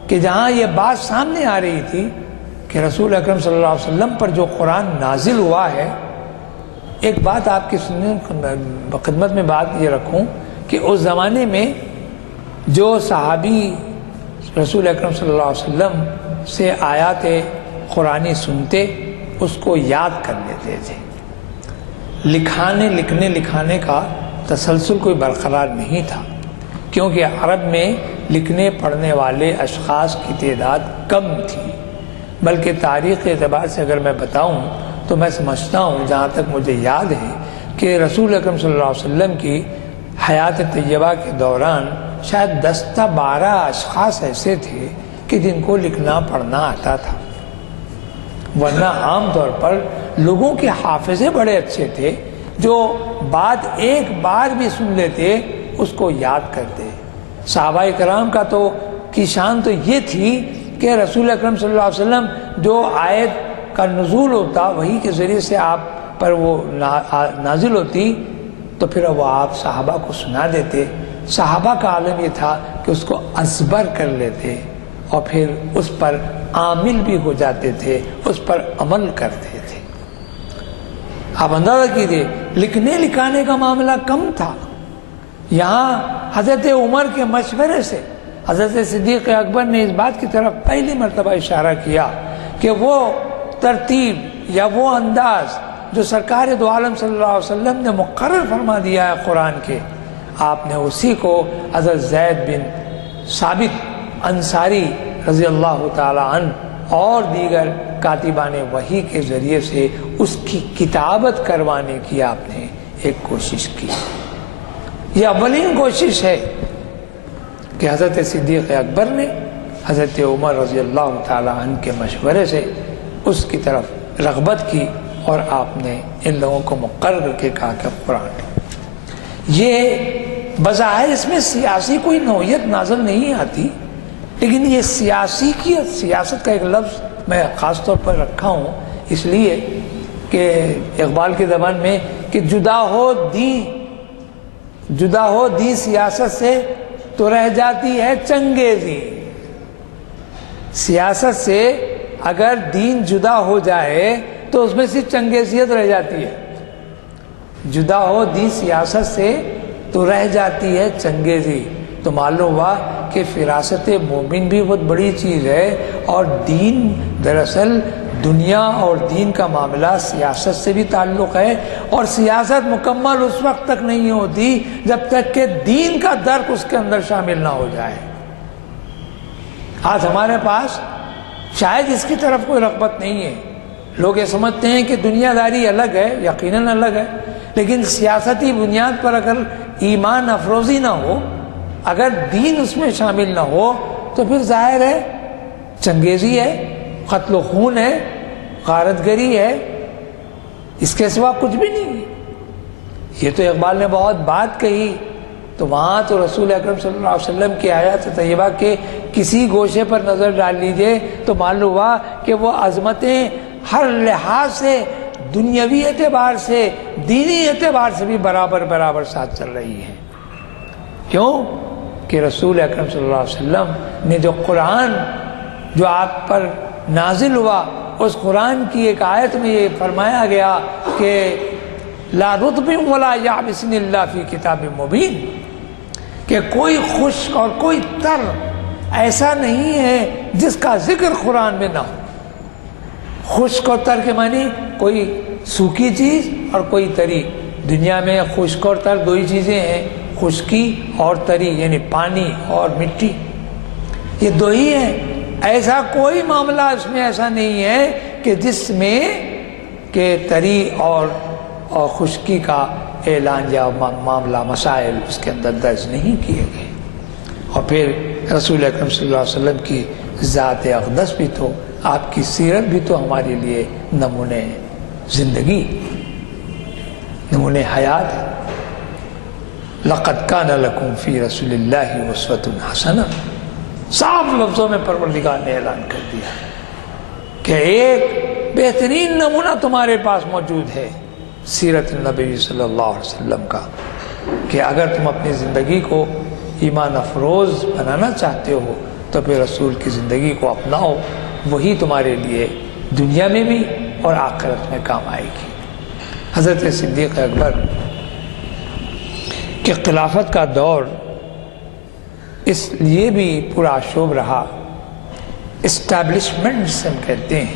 کہ جہاں یہ بات سامنے آ رہی تھی کہ رسول اکرم صلی اللہ علیہ وسلم پر جو قرآن نازل ہوا ہے، ایک بات آپ کی سننے خدمت میں بات یہ رکھوں کہ اس زمانے میں جو صحابی رسول اکرم صلی اللہ علیہ وسلم سے آیات قرآنی سنتے اس کو یاد کر لیتے تھے، لکھانے کا تسلسل کوئی برقرار نہیں تھا، کیونکہ عرب میں لکھنے پڑھنے والے اشخاص کی تعداد کم تھی، بلکہ تاریخ کے اعتبار سے اگر میں بتاؤں تو میں سمجھتا ہوں، جہاں تک مجھے یاد ہے، کہ رسول اکرم صلی اللہ علیہ وسلم کی حیات طیبہ کے دوران شاید 10 تا 12 اشخاص ایسے تھے کہ جن کو لکھنا پڑھنا آتا تھا، ورنہ عام طور پر لوگوں کے حافظے بڑے اچھے تھے، جو بات ایک بار بھی سن لیتے اس کو یاد کرتے۔ صحابہ کرام کا تو کی شان تو یہ تھی کہ رسول اکرم صلی اللہ علیہ وسلم جو آیت کا نزول ہوتا وہی کے ذریعے سے آپ پر وہ نازل ہوتی تو پھر وہ آپ صحابہ کو سنا دیتے۔ صحابہ کا عالم یہ تھا کہ اس کو ازبر کر لیتے اور پھر اس پر عامل بھی ہو جاتے تھے، اس پر عمل کرتے تھے۔ آپ اندازہ کیجیے، لکھنے لکھانے کا معاملہ کم تھا، یہاں حضرت عمر کے مشورے سے حضرت صدیق اکبر نے اس بات کی طرف پہلی مرتبہ اشارہ کیا کہ وہ ترتیب یا وہ انداز جو سرکار دو عالم صلی اللہ علیہ وسلم نے مقرر فرما دیا ہے قرآن کے، آپ نے اسی کو حضرت زید بن ثابت انصاری رضی اللہ تعالی عنہ اور دیگر کاتبان وحی کے ذریعے سے اس کی کتابت کروانے کی آپ نے ایک کوشش کی۔ یہ اولین کوشش ہے کہ حضرت صدیق اکبر نے حضرت عمر رضی اللہ تعالی عنہ کے مشورے سے اس کی طرف رغبت کی، اور آپ نے ان لوگوں کو مقرر کر کے کہا کہ قرآن یہ بظاہر اس میں سیاسی کوئی نوعیت نازل نہیں آتی، لیکن یہ سیاست کا ایک لفظ میں خاص طور پر رکھا ہوں اس لیے کہ اقبال کی زبان میں کہ جدا ہو دی سیاست سے تو رہ جاتی ہے چنگیزی۔ سیاست سے اگر دین جدا ہو جائے تو اس میں صرف چنگیزیت رہ جاتی ہے، جدا ہو دی سیاست سے تو رہ جاتی ہے چنگیزی۔ تو معلوم ہوا کہ فراست مومن بھی بہت بڑی چیز ہے، اور دین دراصل دنیا اور دین کا معاملہ سیاست سے بھی تعلق ہے، اور سیاست مکمل اس وقت تک نہیں ہوتی جب تک کہ دین کا درک اس کے اندر شامل نہ ہو جائے۔ آج ہمارے پاس شاید اس کی طرف کوئی رغبت نہیں ہے، لوگ یہ سمجھتے ہیں کہ دنیا داری الگ ہے، یقیناً الگ ہے، لیکن سیاستی بنیاد پر اگر ایمان افروزی نہ ہو، اگر دین اس میں شامل نہ ہو تو پھر ظاہر ہے چنگیزی ہے، قتل و خون ہے، غارت گری ہے، اس کے سوا کچھ بھی نہیں ہے۔ یہ تو اقبال نے بہت بات کہی، تو وہاں تو رسول اکرم صلی اللہ علیہ وسلم کی آیات طیبہ کے کسی گوشے پر نظر ڈال لیجئے تو معلوم ہوا کہ وہ عظمتیں ہر لحاظ سے، دنیاوی اعتبار سے، دینی اعتبار سے بھی برابر ساتھ چل رہی ہیں۔ کیوں کہ رسول اکرم صلی اللہ علیہ وسلم نے جو قرآن جو آپ پر نازل ہوا، اس قرآن کی ایک آیت میں یہ فرمایا گیا کہ لا رطب ولا یابس الا فی کتاب مبین، کہ کوئی خشک اور کوئی تر ایسا نہیں ہے جس کا ذکر قرآن میں نہ ہو۔ خشک اور تر کے معنی کوئی سوکھی چیز اور کوئی تری۔ دنیا میں خشک اور تر دو ہی چیزیں ہیں، خشکی اور تری، یعنی پانی اور مٹی، یہ دو ہی ہیں۔ ایسا کوئی معاملہ اس میں ایسا نہیں ہے کہ جس میں کہ تری اور خشکی کا اعلان یا معاملہ مسائل اس کے اندر درج نہیں کیے گئے۔ اور پھر رسول اکرم صلی اللہ علیہ وسلم کی ذات اقدس بھی تو، آپ کی سیرت بھی تو ہمارے لیے نمونے زندگی، نمونے حیات ہے۔ لقد کان لکم فی رسول اللہ اسوۃ حسنہ، صاف لفظوں میں پروردگار نے اعلان کر دیا کہ ایک بہترین نمونہ تمہارے پاس موجود ہے سیرت النبی صلی اللہ علیہ وسلم کا، کہ اگر تم اپنی زندگی کو ایمان افروز بنانا چاہتے ہو تو پھر رسول کی زندگی کو اپناؤ، وہی تمہارے لیے دنیا میں بھی اور آخرت میں کام آئے گی۔ حضرت صدیق اکبر کہ خلافت کا دور اس لیے بھی پورا شوب رہا، اسٹیبلشمنٹ جسے ہم کہتے ہیں،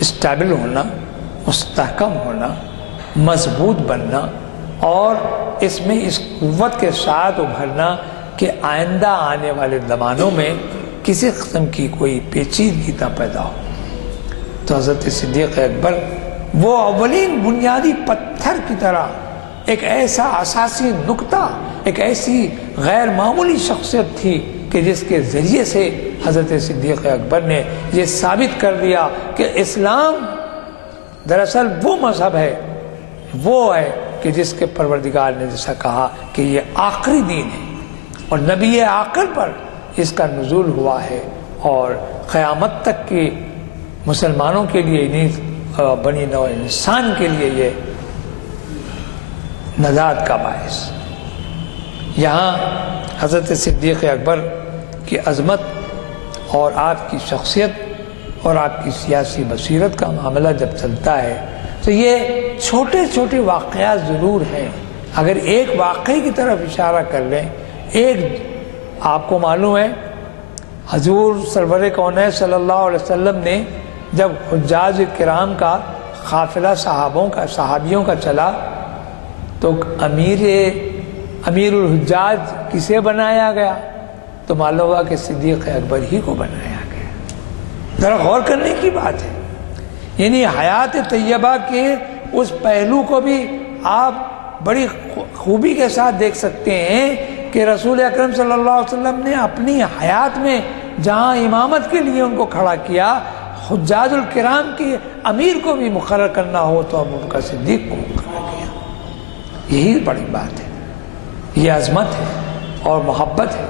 اسٹیبل ہونا، مستحکم ہونا، مضبوط بننا، اور اس میں اس قوت کے ساتھ ابھرنا کہ آئندہ آنے والے زمانوں میں کسی قسم کی کوئی پیچیدگی نہ پیدا ہو۔ تو حضرت صدیق اکبر وہ اولین بنیادی پتھر کی طرح ایک ایسا اساسی نقطہ، ایک ایسی غیر معمولی شخصیت تھی کہ جس کے ذریعے سے حضرت صدیق اکبر نے یہ ثابت کر دیا کہ اسلام دراصل وہ مذہب ہے، وہ ہے کہ جس کے پروردگار نے جیسا کہا کہ یہ آخری دین ہے اور نبی آخر پر اس کا نزول ہوا ہے، اور قیامت تک کے مسلمانوں کے لیے بنی نوع انسان کے لیے یہ نجات کا باعث۔ یہاں حضرت صدیق اکبر کی عظمت اور آپ کی شخصیت اور آپ کی سیاسی بصیرت کا معاملہ جب چلتا ہے تو یہ چھوٹے چھوٹے واقعات ضرور ہیں۔ اگر ایک واقعے کی طرف اشارہ کر لیں، ایک آپ کو معلوم ہے حضور سرور کونین صلی اللہ علیہ وسلم نے جب حجاج کرام کا قافلہ صحابیوں کا چلا تو امیر الحجاج کسے بنایا گیا؟ تو معلوم ہوا کہ صدیق اکبر ہی کو بنایا گیا۔ ذرا غور کرنے کی بات ہے، یعنی حیات طیبہ کے اس پہلو کو بھی آپ بڑی خوبی کے ساتھ دیکھ سکتے ہیں کہ رسول اکرم صلی اللہ علیہ وسلم نے اپنی حیات میں جہاں امامت کے لیے ان کو کھڑا کیا، حجاج الکرام کے امیر کو بھی مقرر کرنا ہو تو ابو بکر صدیق کو مقرر کیا۔ یہی بڑی بات ہے، یہ عظمت ہے اور محبت ہے۔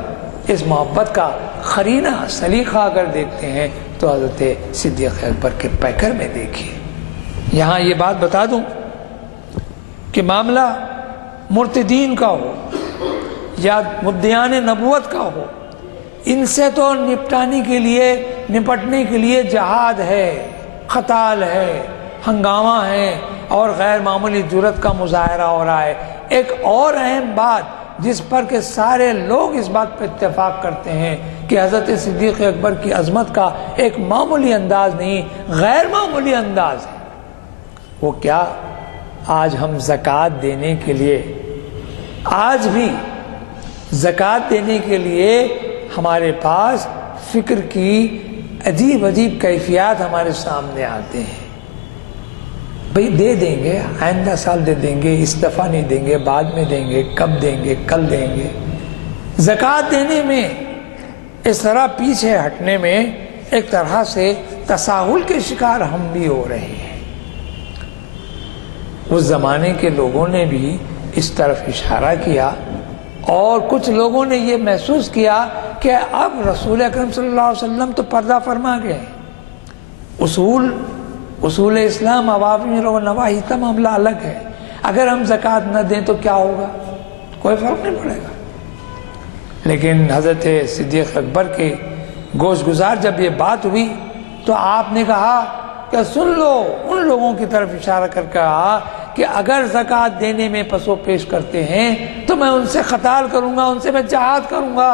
اس محبت کا قرینہ سلیقہ اگر دیکھتے ہیں تو حضرت صدیق اکبر کے پیکر میں دیکھیے۔ یہاں یہ بات بتا دوں کہ معاملہ مرتدین کا ہو یا مدعیان نبوت کا ہو، ان سے تو نپٹنے کے لیے جہاد ہے، قتال ہے، ہنگامہ ہے اور غیر معمولی جرأت کا مظاہرہ ہو رہا ہے۔ ایک اور اہم بات جس پر کہ سارے لوگ اس بات پر اتفاق کرتے ہیں کہ حضرت صدیق اکبر کی عظمت کا ایک معمولی انداز نہیں، غیر معمولی انداز ہے۔ وہ کیا؟ آج ہم زکوٰۃ دینے کے لیے، آج بھی زکوٰۃ دینے کے لیے ہمارے پاس فکر کی عجیب عجیب کیفیات ہمارے سامنے آتے ہیں۔ بھئی دے دیں گے، آئندہ سال دے دیں گے، اس دفعہ نہیں دیں گے، بعد میں دیں گے، کب دیں گے، کل دیں گے۔ زکوٰۃ دینے میں اس طرح پیچھے ہٹنے میں ایک طرح سے تساہل کے شکار ہم بھی ہو رہے ہیں۔ اس زمانے کے لوگوں نے بھی اس طرف اشارہ کیا اور کچھ لوگوں نے یہ محسوس کیا کہ اب رسول اکرم صلی اللہ علیہ وسلم تو پردہ فرما گئے، اصول اسلام اوامر و نواہی کا معاملہ الگ ہے۔ اگر ہم زکوٰۃ نہ دیں تو کیا ہوگا؟ کوئی فرق نہیں پڑے گا۔ لیکن حضرت صدیق اکبر کے گوش گزار جب یہ بات ہوئی تو آپ نے کہا کہ سن لو، ان لوگوں کی طرف اشارہ کر کے کہا کہ اگر زکوٰۃ دینے میں پسو پیش کرتے ہیں تو میں ان سے قتال کروں گا، ان سے میں جہاد کروں گا،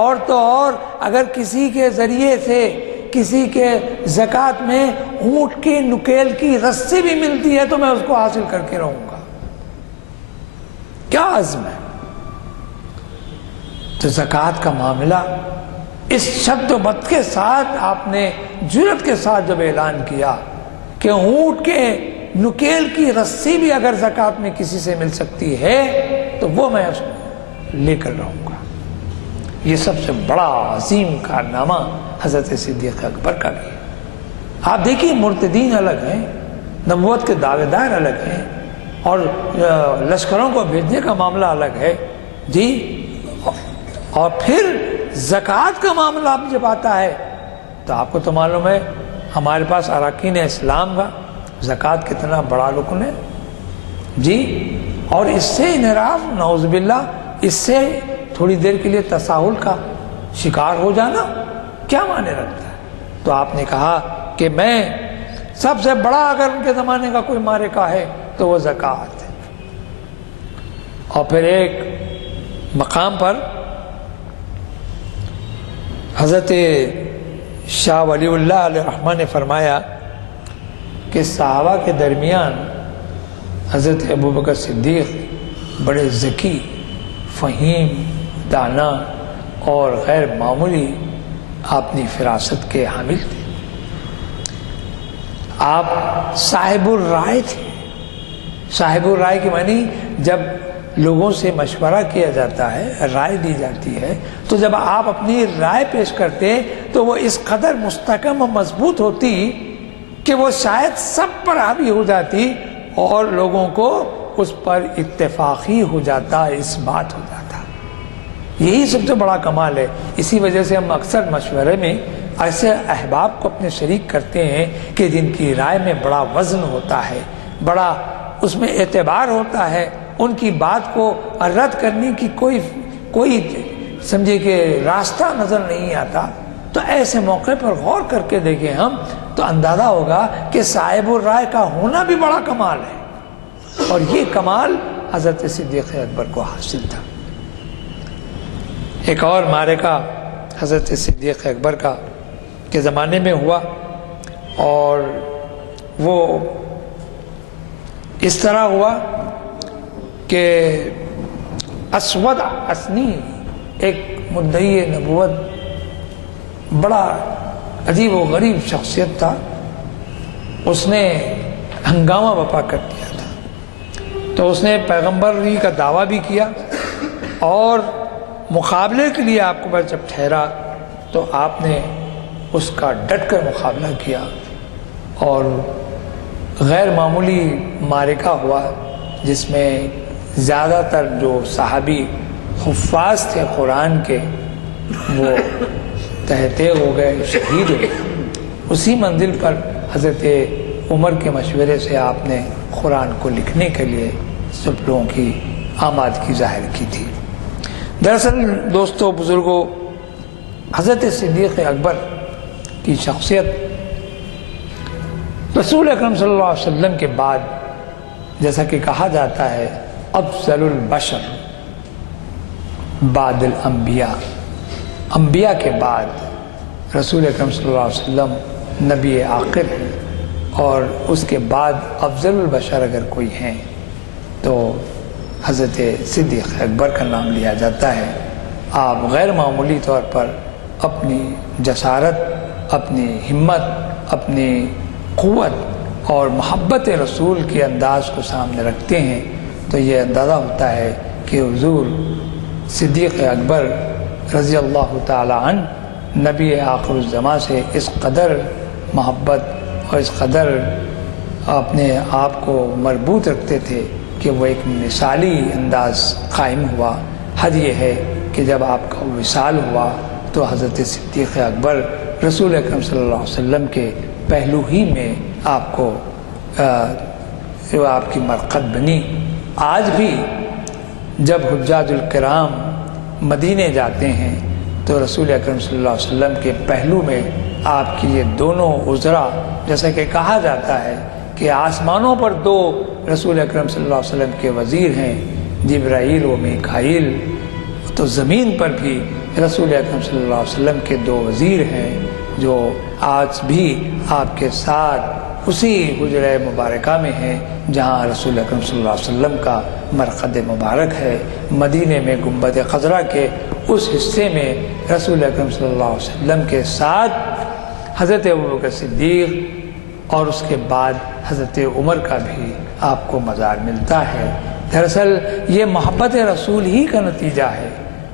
اور تو اور اگر کسی کے ذریعے سے کسی کے زکوٰۃ میں اونٹ کی نکیل کی رسی بھی ملتی ہے تو میں اس کو حاصل کر کے رہوں گا۔ کیا عزم ہے! تو زکوٰۃ کا معاملہ اس شد و بد کے ساتھ آپ نے جرأت کے ساتھ جب اعلان کیا کہ اونٹ کے نکیل کی رسی بھی اگر زکوٰۃ میں کسی سے مل سکتی ہے تو وہ میں اس کو لے کر رہوں گا، یہ سب سے بڑا عظیم کارنامہ حضرت صدیق اکبر کا بھی ہے۔ آپ دیکھیے مرتدین الگ ہیں، نبوت کے دعوے دار الگ ہیں، اور لشکروں کو بھیجنے کا معاملہ الگ ہے جی، اور پھر زکوٰۃ کا معاملہ اب جب آتا ہے تو آپ کو تو معلوم ہے ہمارے پاس اراکین اسلام کا زکوٰۃ کتنا بڑا رکن ہے جی، اور اس سے انحراف نعوذ باللہ، اس سے تھوڑی دیر کے لیے تساہل کا شکار ہو جانا کیا معنی رکھتا ہے؟ تو آپ نے کہا کہ میں سب سے بڑا اگر ان کے زمانے کا کوئی معرکہ ہے تو وہ زکوٰۃ ہے۔ اور پھر ایک مقام پر حضرت شاہ ولی اللہ علیہ الرحمہ نے فرمایا کہ صحابہ کے درمیان حضرت ابوبکر صدیق بڑے ذکی، فہیم، دانا اور غیر معمولی اپنی فراست کے حامل تھے۔ آپ صاحب الرائے تھے۔ صاحب الرائے کی معنی جب لوگوں سے مشورہ کیا جاتا ہے، رائے دی جاتی ہے، تو جب آپ اپنی رائے پیش کرتے تو وہ اس قدر مستحکم و مضبوط ہوتی کہ وہ شاید سب پر حاوی ہو جاتی اور لوگوں کو اس پر اتفاقی ہو جاتا، اس بات ہو جاتا۔ یہی سب سے بڑا کمال ہے۔ اسی وجہ سے ہم اکثر مشورے میں ایسے احباب کو اپنے شریک کرتے ہیں کہ جن کی رائے میں بڑا وزن ہوتا ہے، بڑا اس میں اعتبار ہوتا ہے، ان کی بات کو رد کرنے کی کوئی سمجھے کہ راستہ نظر نہیں آتا۔ تو ایسے موقع پر غور کر کے دیکھیں ہم تو اندازہ ہوگا کہ صاحب الرائے کا ہونا بھی بڑا کمال ہے، اور یہ کمال حضرت صدیق اکبر کو حاصل تھا۔ ایک اور معرکہ حضرت صدیق اکبر کا کے زمانے میں ہوا، اور وہ اس طرح ہوا کہ اسود اسنی ایک مدعی نبوت، بڑا عجیب و غریب شخصیت تھا، اس نے ہنگامہ برپا کر دیا تھا۔ تو اس نے پیغمبری کا دعویٰ بھی کیا، اور مقابلے کے لیے آپ کو جب ٹھہرا تو آپ نے اس کا ڈٹ کر مقابلہ کیا، اور غیر معمولی معرکہ ہوا جس میں زیادہ تر جو صحابی حفاظ تھے قرآن کے وہ تہتے ہو گئے، شہید ہو گئے۔ اسی منزل پر حضرت عمر کے مشورے سے آپ نے قرآن کو لکھنے کے لیے سب لوگوں کی آمادگی ظاہر کی تھی۔ دراصل دوستو بزرگوں، حضرت صدیق اکبر کی شخصیت رسول اکرم صلی اللہ علیہ وسلم کے بعد، جیسا کہ کہا جاتا ہے، افضل البشر بعد الانبیاء، انبیاء کے بعد رسول اکرم صلی اللہ علیہ وسلم نبی آخر ہیں، اور اس کے بعد افضل البشر اگر کوئی ہیں تو حضرت صدیق اکبر کا نام لیا جاتا ہے۔ آپ غیر معمولی طور پر اپنی جسارت، اپنی ہمت، اپنی قوت اور محبت رسول کے انداز کو سامنے رکھتے ہیں، تو یہ اندازہ ہوتا ہے کہ حضور صدیق اکبر رضی اللہ تعالی عنہ نبی آخر الزماں سے اس قدر محبت اور اس قدر اپنے آپ کو مربوط رکھتے تھے کہ وہ ایک مثالی انداز قائم ہوا۔ حد یہ ہے کہ جب آپ کا وصال ہوا تو حضرت صدیق اکبر رسول اکرم صلی اللہ علیہ وسلم کے پہلو ہی میں آپ کو آپ کی مرقد بنی۔ آج بھی جب حجاج الکرام مدینے جاتے ہیں تو رسول اکرم صلی اللہ علیہ وسلم کے پہلو میں آپ کی یہ دونوں عذرا، جیسا کہ کہا جاتا ہے کہ آسمانوں پر دو رسول اکرم صلی اللہ علیہ وسلم کے وزیر ہیں، جبرائیل و میکائیل، تو زمین پر بھی رسول اکرم صلی اللہ علیہ وسلم کے دو وزیر ہیں جو آج بھی آپ کے ساتھ اسی حجرہ مبارکہ میں ہیں جہاں رسول اکرم صلی اللہ علیہ وسلم کا مرقد مبارک ہے۔ مدینے میں گنبد خضرا کے اس حصے میں رسول اکرم صلی اللہ علیہ وسلم کے ساتھ حضرت ابوبکر صدیق اور اس کے بعد حضرت عمر کا بھی آپ کو مزار ملتا ہے۔ دراصل یہ محبت رسول ہی کا نتیجہ ہے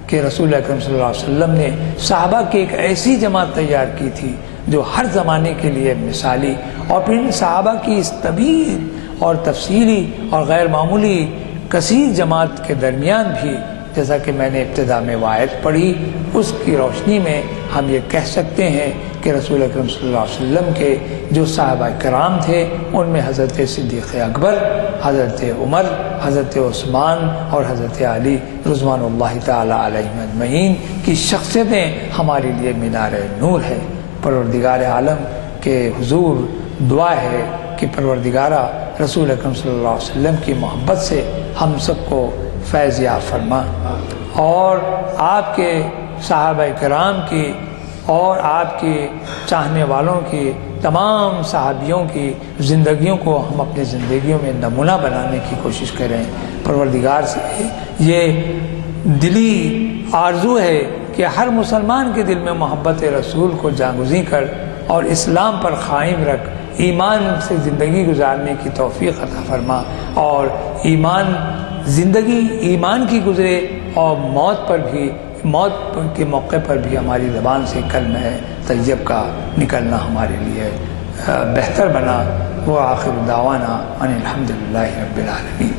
کہ رسول اکرم صلی اللہ علیہ وسلم نے صحابہ کی ایک ایسی جماعت تیار کی تھی جو ہر زمانے کے لیے مثالی، اور پھر ان صحابہ کی اس طویل اور تفصیلی اور غیر معمولی کثیر جماعت کے درمیان بھی، جیسا کہ میں نے ابتدا میں وعید پڑھی، اس کی روشنی میں ہم یہ کہہ سکتے ہیں کہ رسول اکرم صلی اللہ علیہ وسلم کے جو صحابہ کرام تھے ان میں حضرت صدیق اکبر، حضرت عمر، حضرت عثمان اور حضرت علی رضوان اللہ تعالی علیہم اجمعین کی شخصیتیں ہمارے لیے مینار نور ہے۔ پروردگار عالم کے حضور دعا ہے کہ پروردگارہ رسول اکرم صلی اللہ علیہ وسلم کی محبت سے ہم سب کو فیض یاب فرما، اور آپ کے صحابہ کرام کی اور آپ کی چاہنے والوں کی تمام صحابیوں کی زندگیوں کو ہم اپنی زندگیوں میں نمونہ بنانے کی کوشش کریں۔ پروردگار سے یہ دلی آرزو ہے کہ ہر مسلمان کے دل میں محبت رسول کو جاگزیں کر اور اسلام پر قائم رکھ، ایمان سے زندگی گزارنے کی توفیق عطا فرما، اور ایمان زندگی ایمان کی گزرے اور موت کے موقع پر بھی ہماری زبان سے کلمہ طیب کا نکلنا ہمارے لیے بہتر بنا۔ وہ آخر دعوانا ان الحمدللہ رب العالمین۔